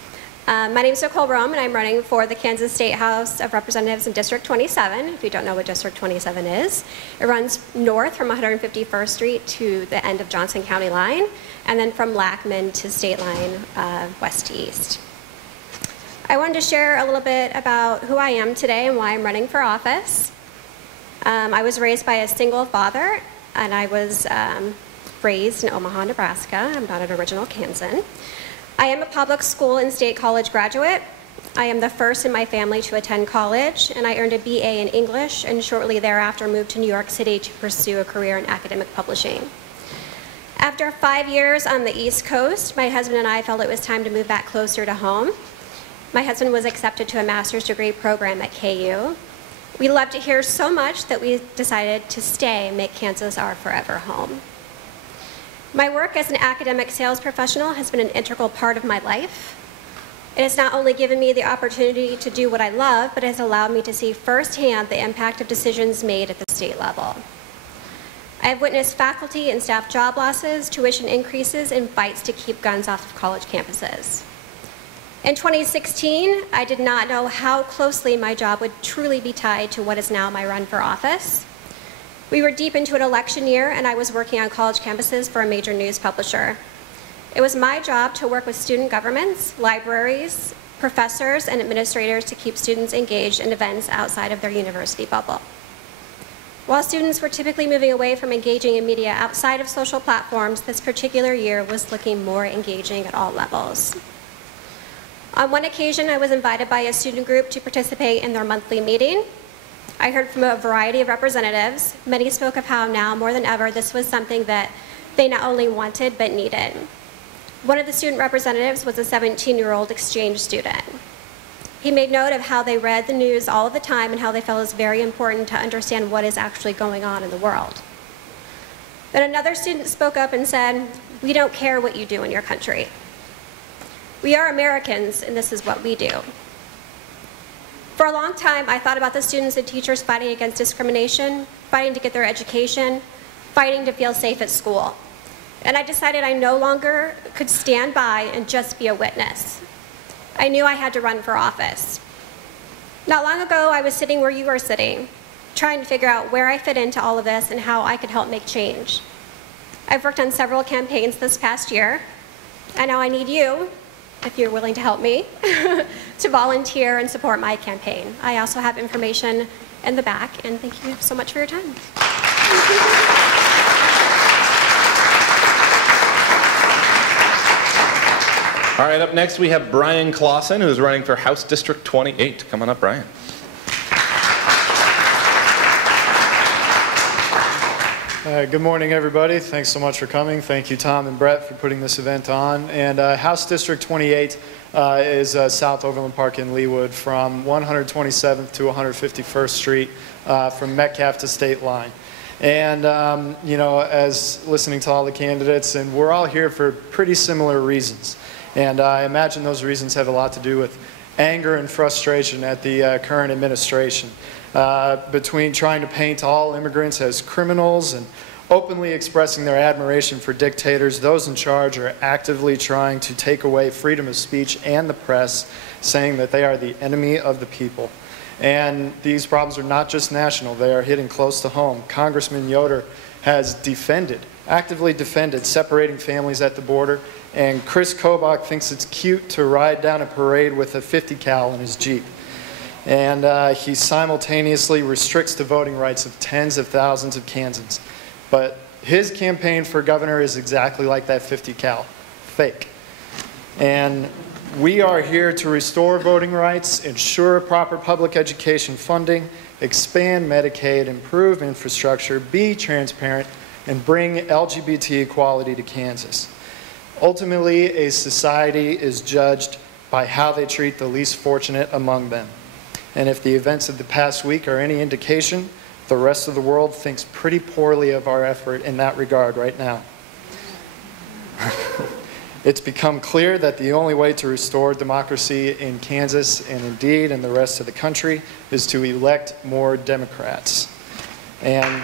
My name is Nicole Rome, and I'm running for the Kansas State House of Representatives in District 27. If you don't know what District 27 is, it runs north from 151st Street to the end of Johnson County line, and then from Lackman to State Line, west to east. I wanted to share a little bit about who I am today and why I'm running for office. I was raised by a single father, and I was raised in Omaha, Nebraska. I'm not an original Kansan. I am a public school and state college graduate. I am the first in my family to attend college, and I earned a BA in English, and shortly thereafter moved to New York City to pursue a career in academic publishing. After 5 years on the East Coast, my husband and I felt it was time to move back closer to home. My husband was accepted to a master's degree program at KU. We loved it here so much that we decided to stay and make Kansas our forever home. My work as an academic sales professional has been an integral part of my life. It has not only given me the opportunity to do what I love, but it has allowed me to see firsthand the impact of decisions made at the state level. I have witnessed faculty and staff job losses, tuition increases, and fights to keep guns off of college campuses. In 2016, I did not know how closely my job would truly be tied to what is now my run for office. We were deep into an election year, and I was working on college campuses for a major news publisher. It was my job to work with student governments, libraries, professors, and administrators to keep students engaged in events outside of their university bubble. While students were typically moving away from engaging in media outside of social platforms, this particular year was looking more engaging at all levels. On one occasion, I was invited by a student group to participate in their monthly meeting. I heard from a variety of representatives. Many spoke of how now, more than ever, this was something that they not only wanted, but needed. One of the student representatives was a 17-year-old exchange student. He made note of how they read the news all of the time and how they felt it was very important to understand what is actually going on in the world. Then another student spoke up and said, "We don't care what you do in your country. We are Americans, and this is what we do." For a long time, I thought about the students and teachers fighting against discrimination, fighting to get their education, fighting to feel safe at school. And I decided I no longer could stand by and just be a witness. I knew I had to run for office. Not long ago, I was sitting where you are sitting, trying to figure out where I fit into all of this and how I could help make change. I've worked on several campaigns this past year, and now I need you, if you're willing to help me, to volunteer and support my campaign. I also have information in the back, and thank you so much for your time. All right, up next we have Brian Clausen, who's running for House District 28. Come on up, Brian. Good morning, everybody. Thanks so much for coming. Thank you, Tom and Brett, for putting this event on. And House District 28 is South Overland Park in Leawood, from 127th to 151st Street, from Metcalf to State Line. And, you know, as listening to all the candidates, and we're all here for pretty similar reasons. And I imagine those reasons have a lot to do with anger and frustration at the current administration, between trying to paint all immigrants as criminals and openly expressing their admiration for dictators. Those in charge are actively trying to take away freedom of speech and the press, saying that they are the enemy of the people. And these problems are not just national, they are hitting close to home. Congressman Yoder has actively defended separating families at the border, and Chris Kobach thinks it's cute to ride down a parade with a 50 cal in his Jeep. And he simultaneously restricts the voting rights of tens of thousands of Kansans. But his campaign for governor is exactly like that 50 cal, fake. And we are here to restore voting rights, ensure proper public education funding, expand Medicaid, improve infrastructure, be transparent, and bring LGBT equality to Kansas. Ultimately, a society is judged by how they treat the least fortunate among them. And if the events of the past week are any indication, the rest of the world thinks pretty poorly of our effort in that regard right now. It's become clear that the only way to restore democracy in Kansas, and indeed in the rest of the country, is to elect more Democrats. And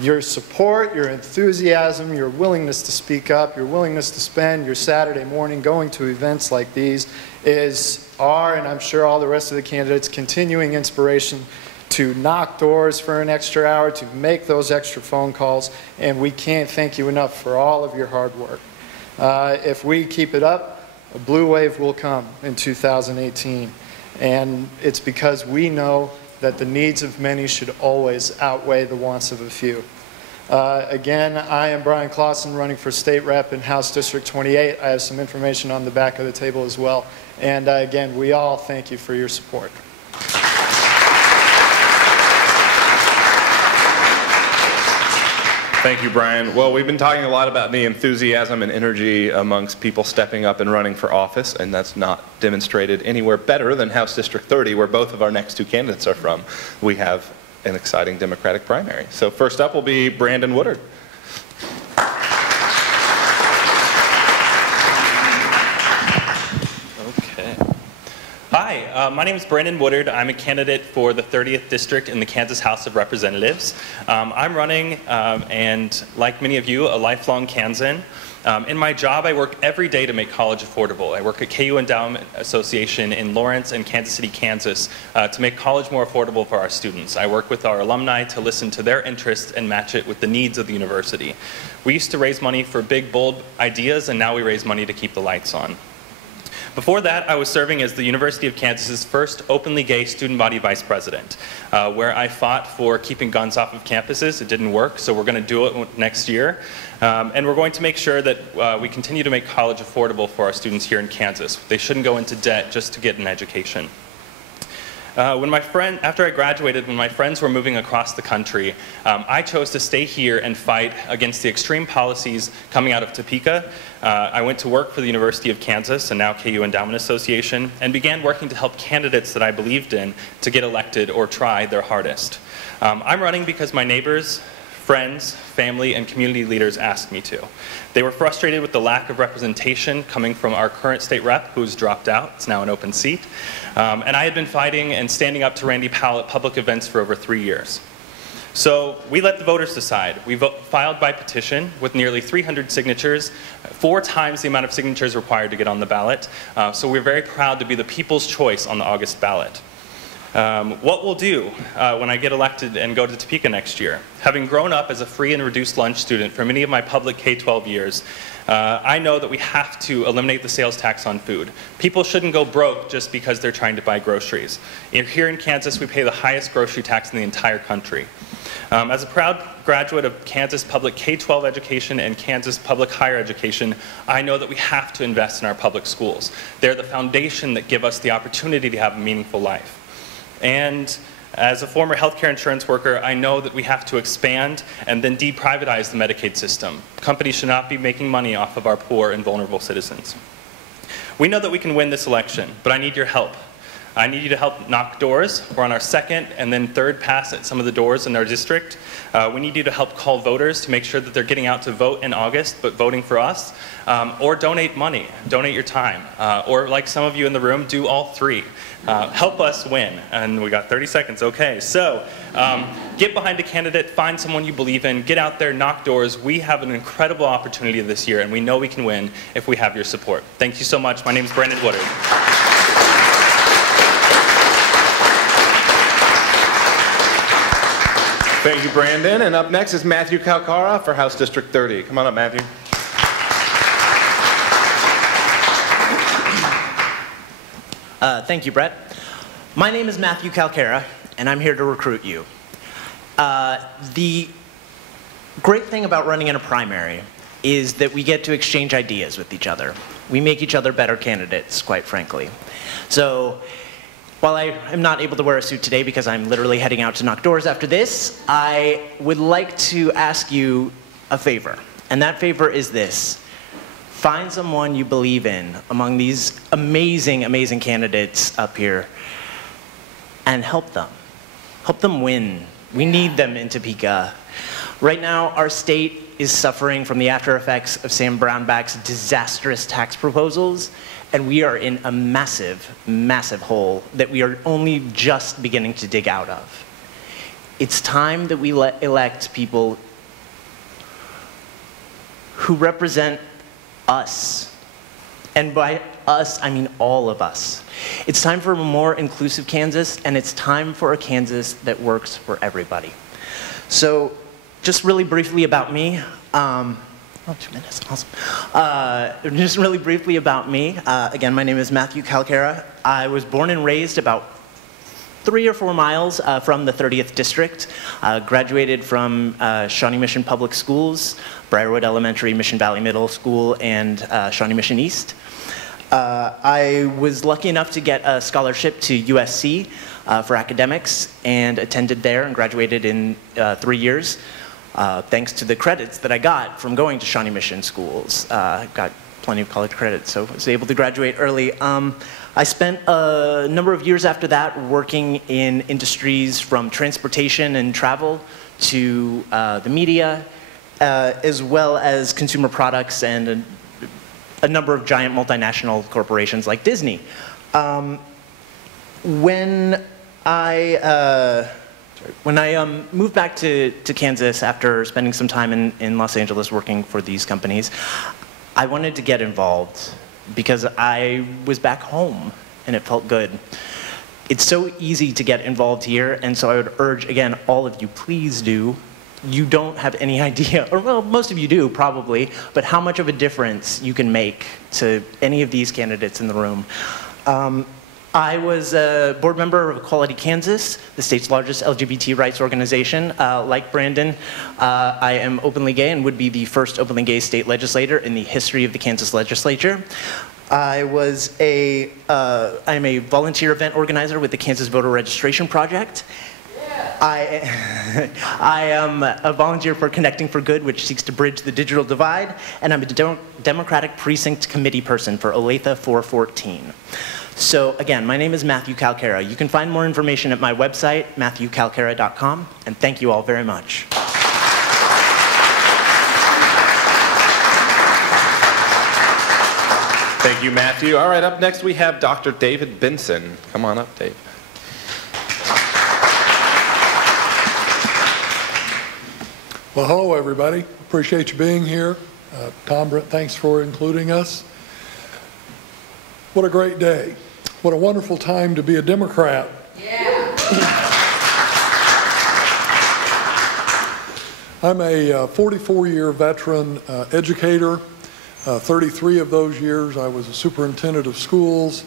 your support, your enthusiasm, your willingness to speak up, your willingness to spend your Saturday morning going to events like these is our, and I'm sure all the rest of the candidates, continuing inspiration to knock doors for an extra hour, to make those extra phone calls, and we can't thank you enough for all of your hard work. If we keep it up, a blue wave will come in 2018, and it's because we know that the needs of many should always outweigh the wants of a few. Again, I am Brian Clausen, running for State Rep in House District 28. I have some information on the back of the table as well. And again, we all thank you for your support. Thank you, Brian. Well, we've been talking a lot about the enthusiasm and energy amongst people stepping up and running for office, and that's not demonstrated anywhere better than House District 30, where both of our next two candidates are from. We have an exciting Democratic primary. So first up will be Brandon Woodard. Hi, my name is Brandon Woodard. I'm a candidate for the 30th District in the Kansas House of Representatives. I'm running, and like many of you, a lifelong Kansan. In my job, I work every day to make college affordable. I work at KU Endowment Association in Lawrence and Kansas City, Kansas, to make college more affordable for our students. I work with our alumni to listen to their interests and match it with the needs of the university. We used to raise money for big, bold ideas, and now we raise money to keep the lights on. Before that, I was serving as the University of Kansas's first openly gay student body vice president, where I fought for keeping guns off of campuses. It didn't work, so we're going to do it next year. And we're going to make sure that we continue to make college affordable for our students here in Kansas. They shouldn't go into debt just to get an education. After I graduated, when my friends were moving across the country, I chose to stay here and fight against the extreme policies coming out of Topeka. I went to work for the University of Kansas and now KU Endowment Association, and began working to help candidates that I believed in to get elected or try their hardest. I'm running because my neighbors, friends, family, and community leaders asked me to. They were frustrated with the lack of representation coming from our current state rep, who's dropped out. It's now an open seat. And I had been fighting and standing up to Randy Powell at public events for over 3 years. So we let the voters decide. We filed by petition with nearly 300 signatures, 4 times the amount of signatures required to get on the ballot. So we're very proud to be the people's choice on the August ballot. What we'll do when I get elected and go to Topeka next year. Having grown up as a free and reduced lunch student for many of my public K-12 years, I know that we have to eliminate the sales tax on food. People shouldn't go broke just because they're trying to buy groceries. Here in Kansas, we pay the highest grocery tax in the entire country. As a proud graduate of Kansas public K-12 education and Kansas public higher education, I know that we have to invest in our public schools. They're the foundation that give us the opportunity to have a meaningful life. And as a former healthcare insurance worker, I know that we have to expand and then deprivatize the Medicaid system. Companies should not be making money off of our poor and vulnerable citizens. We know that we can win this election, but I need your help. I need you to help knock doors. We're on our second and then third pass at some of the doors in our district. We need you to help call voters to make sure that they're getting out to vote in August, but voting for us. Or donate money, donate your time. Or like some of you in the room, do all three. Help us win. And we got 30 seconds, okay. So get behind a candidate, find someone you believe in, get out there, knock doors. We have an incredible opportunity this year, and we know we can win if we have your support. Thank you so much. My name is Brandon Woodard. Thank you, Brandon. And up next is Matthew Cara for House District 30. Come on up, Matthew. Thank you, Brett. My name is Matthew Cara, and I'm here to recruit you. The great thing about running in a primary is that we get to exchange ideas with each other. We make each other better candidates, quite frankly. So, while I am not able to wear a suit today because I'm literally heading out to knock doors after this, I would like to ask you a favor. And that favor is this. Find someone you believe in among these amazing, amazing candidates up here and help them. Help them win. We need them in Topeka. Right now, our state is suffering from the after effects of Sam Brownback's disastrous tax proposals, and we are in a massive, massive hole that we are only just beginning to dig out of. It's time that we elect people who represent us. And by us, I mean all of us. It's time for a more inclusive Kansas, and it's time for a Kansas that works for everybody. So, just really briefly about me. 2 minutes, awesome. Just really briefly about me. Again, my name is Matthew Cara. I was born and raised about 3 or 4 miles from the 30th District. Graduated from Shawnee Mission Public Schools, Briarwood Elementary, Mission Valley Middle School, and Shawnee Mission East. I was lucky enough to get a scholarship to USC for academics and attended there and graduated in 3 years. Thanks to the credits that I got from going to Shawnee Mission schools. Got plenty of college credits, so I was able to graduate early. I spent a number of years after that working in industries from transportation and travel to the media, as well as consumer products and a number of giant multinational corporations like Disney. When I moved back to Kansas after spending some time in Los Angeles working for these companies, I wanted to get involved because I was back home and it felt good. It's so easy to get involved here, and so I would urge, again, all of you, please do. You don't have any idea, or well, most of you do probably, but how much of a difference you can make to any of these candidates in the room. I was a board member of Equality Kansas, the state's largest LGBT rights organization. Like Brandon, I am openly gay and would be the first openly gay state legislator in the history of the Kansas legislature. I'm a volunteer event organizer with the Kansas Voter Registration Project. I am a volunteer for Connecting for Good, which seeks to bridge the digital divide, and I'm a Democratic Precinct Committee person for Olathe 414. So again, my name is Matthew Cara. You can find more information at my website, matthewcalcara.com, and thank you all very much. Thank you, Matthew. All right, up next we have Dr. David Benson. Come on up, Dave. Well, hello, everybody. Appreciate you being here. Tom, Brett, thanks for including us. What a great day. What a wonderful time to be a Democrat. Yeah. I'm a 44-year veteran educator. 33 of those years I was a superintendent of schools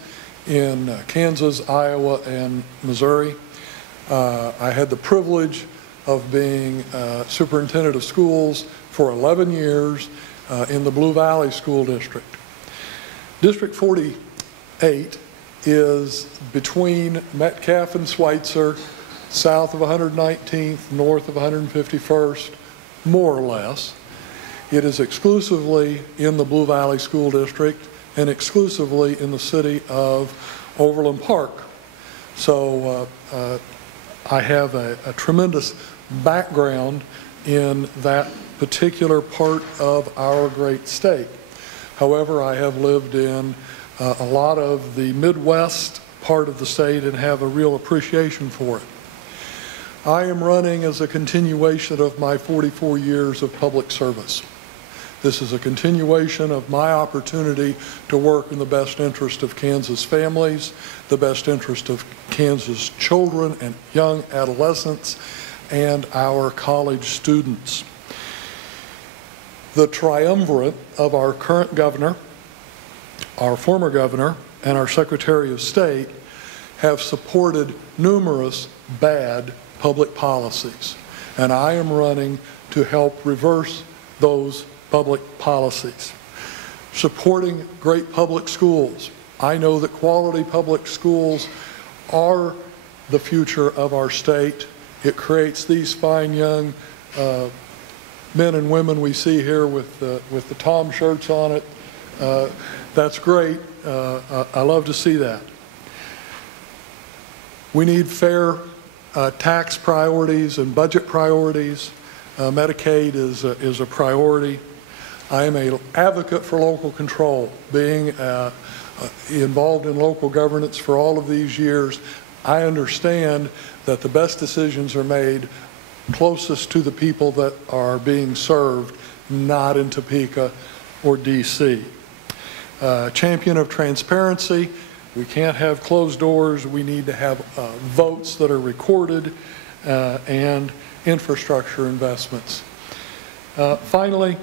in Kansas, Iowa, and Missouri. I had the privilege of being superintendent of schools for 11 years in the Blue Valley School District. District 48 is between Metcalf and Schweitzer, south of 119th, north of 151st, more or less. It is exclusively in the Blue Valley School District and exclusively in the city of Overland Park. So I have a tremendous background in that particular part of our great state. However, I have lived in a lot of the Midwest part of the state and have a real appreciation for it. I am running as a continuation of my 44 years of public service. This is a continuation of my opportunity to work in the best interest of Kansas families, the best interest of Kansas children and young adolescents, and our college students. The triumvirate of our current governor, our former governor, and our Secretary of State have supported numerous bad public policies, and I am running to help reverse those public policies. Supporting great public schools. I know that quality public schools are the future of our state. It creates these fine young men and women we see here with the Tom shirts on it. That's great. I love to see that. We need fair tax priorities and budget priorities. Medicaid is a priority. I am an advocate for local control. Being involved in local governance for all of these years, I understand that the best decisions are made closest to the people that are being served, not in Topeka or DC. Champion of transparency. We can't have closed doors. We need to have votes that are recorded and infrastructure investments. Finally,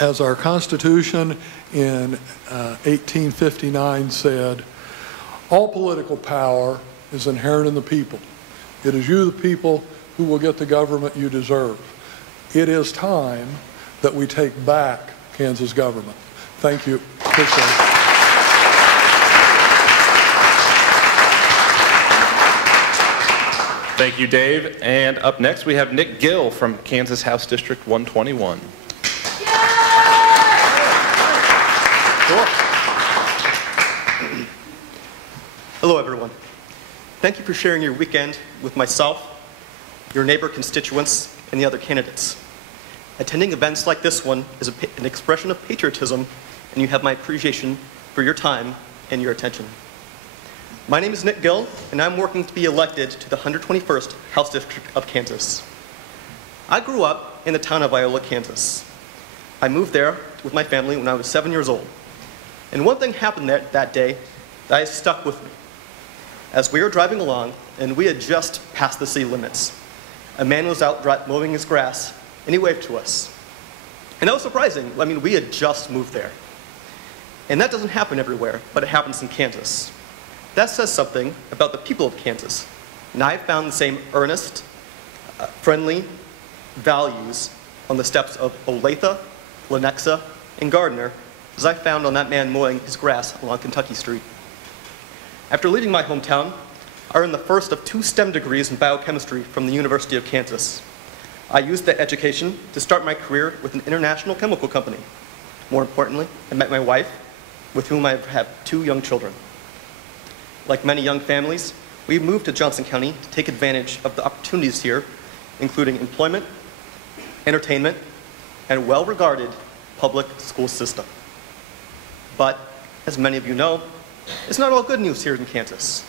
as our Constitution in 1859 said, all political power is inherent in the people. It is you, the people, who will get the government you deserve. It is time that we take back Kansas government. Thank you. Appreciate it. Thank you, Dave. And up next, we have Nick Gill from Kansas House District 121. Hello, everyone. Thank you for sharing your weekend with myself, your neighbor constituents, and the other candidates. Attending events like this one is an expression of patriotism, and you have my appreciation for your time and your attention. My name is Nick Gill, and I'm working to be elected to the 121st House District of Kansas. I grew up in the town of Iola, Kansas. I moved there with my family when I was 7 years old. And one thing happened that day that has stuck with me. As we were driving along, and we had just passed the city limits, a man was out mowing his grass, and he waved to us. And that was surprising. I mean, we had just moved there. And that doesn't happen everywhere, but it happens in Kansas. That says something about the people of Kansas. And I found the same earnest, friendly values on the steps of Olathe, Lenexa, and Gardner as I found on that man mowing his grass along Kentucky Street. After leaving my hometown, I earned the first of 2 STEM degrees in biochemistry from the University of Kansas. I used that education to start my career with an international chemical company. More importantly, I met my wife, with whom I have 2 young children. Like many young families, we moved to Johnson County to take advantage of the opportunities here, including employment, entertainment, and a well-regarded public school system. But, as many of you know, it's not all good news here in Kansas.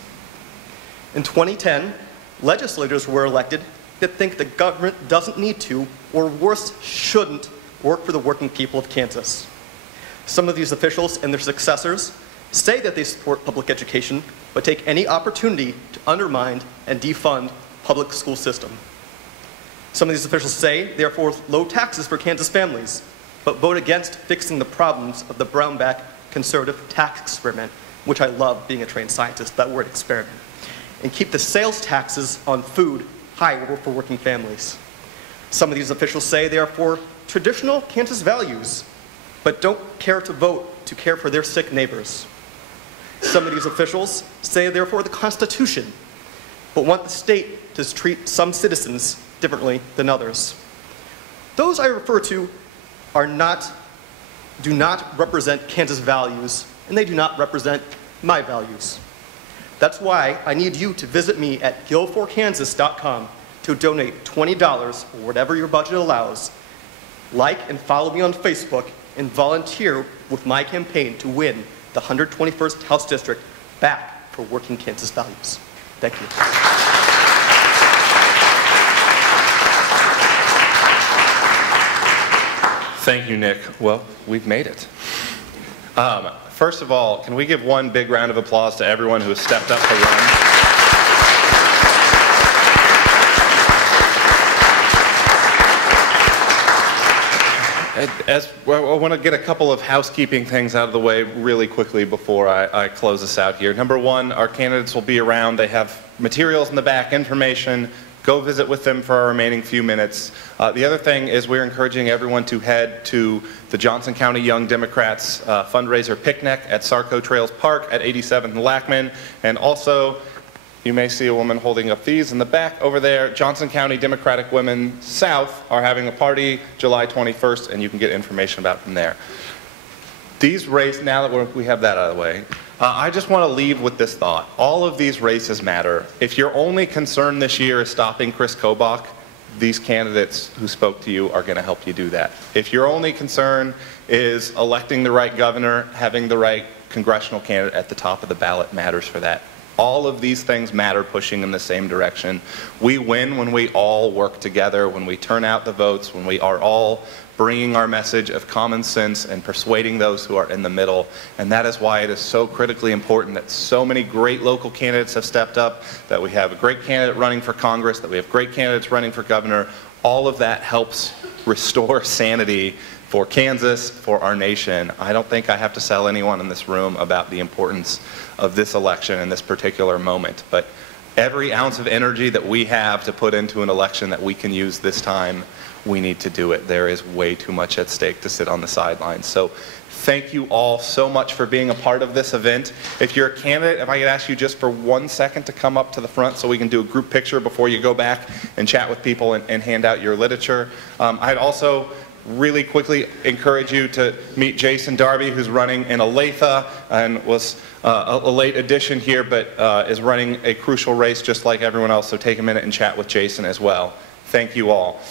In 2010, legislators were elected that think the government doesn't need to, or worse, shouldn't, work for the working people of Kansas. Some of these officials and their successors say that they support public education, but take any opportunity to undermined and defund public school system. Some of these officials say they are for low taxes for Kansas families, but vote against fixing the problems of the Brownback conservative tax experiment, which I love being a trained scientist, that word experiment, and keep the sales taxes on food higher for working families. Some of these officials say they are for traditional Kansas values, but don't care to vote to care for their sick neighbors. Some of these officials say they're for the Constitution, but want the state to treat some citizens differently than others. Those I refer to do not represent Kansas values, and they do not represent my values. That's why I need you to visit me at gillforkansas.com to donate $20 or whatever your budget allows, like and follow me on Facebook, and volunteer with my campaign to win the 121st House District back for working Kansas values. Thank you. Thank you, Nick. Well, we've made it. First of all, can we give one big round of applause to everyone who has stepped up to run? I want to get a couple of housekeeping things out of the way really quickly before I close this out here. Number one, our candidates will be around. They have materials in the back, information. Go visit with them for our remaining few minutes. The other thing is we're encouraging everyone to head to the Johnson County Young Democrats fundraiser picnic at Sarco Trails Park at 87th and Lackman. And also, you may see a woman holding up these in the back over there. Johnson County Democratic Women South are having a party July 21st, and you can get information about it from there. These races, now that we have that out of the way, I just want to leave with this thought. All of these races matter. If your only concern this year is stopping Chris Kobach, these candidates who spoke to you are going to help you do that. If your only concern is electing the right governor, having the right congressional candidate at the top of the ballot matters for that. All of these things matter pushing in the same direction. We win when we all work together, when we turn out the votes, when we are all bringing our message of common sense and persuading those who are in the middle. And that is why it is so critically important that so many great local candidates have stepped up, that we have a great candidate running for Congress, that we have great candidates running for governor. All of that helps restore sanity for Kansas, for our nation. I don't think I have to sell anyone in this room about the importance of this election in this particular moment. But every ounce of energy that we have to put into an election that we can use this time, we need to do it. There is way too much at stake to sit on the sidelines. So thank you all so much for being a part of this event. If you're a candidate, if I could ask you just for 1 second to come up to the front so we can do a group picture before you go back and chat with people and hand out your literature. I'd also really quickly encourage you to meet Jason Darby, who's running in Olathe and was a late addition here, but is running a crucial race just like everyone else. So take a minute and chat with Jason as well. Thank you all.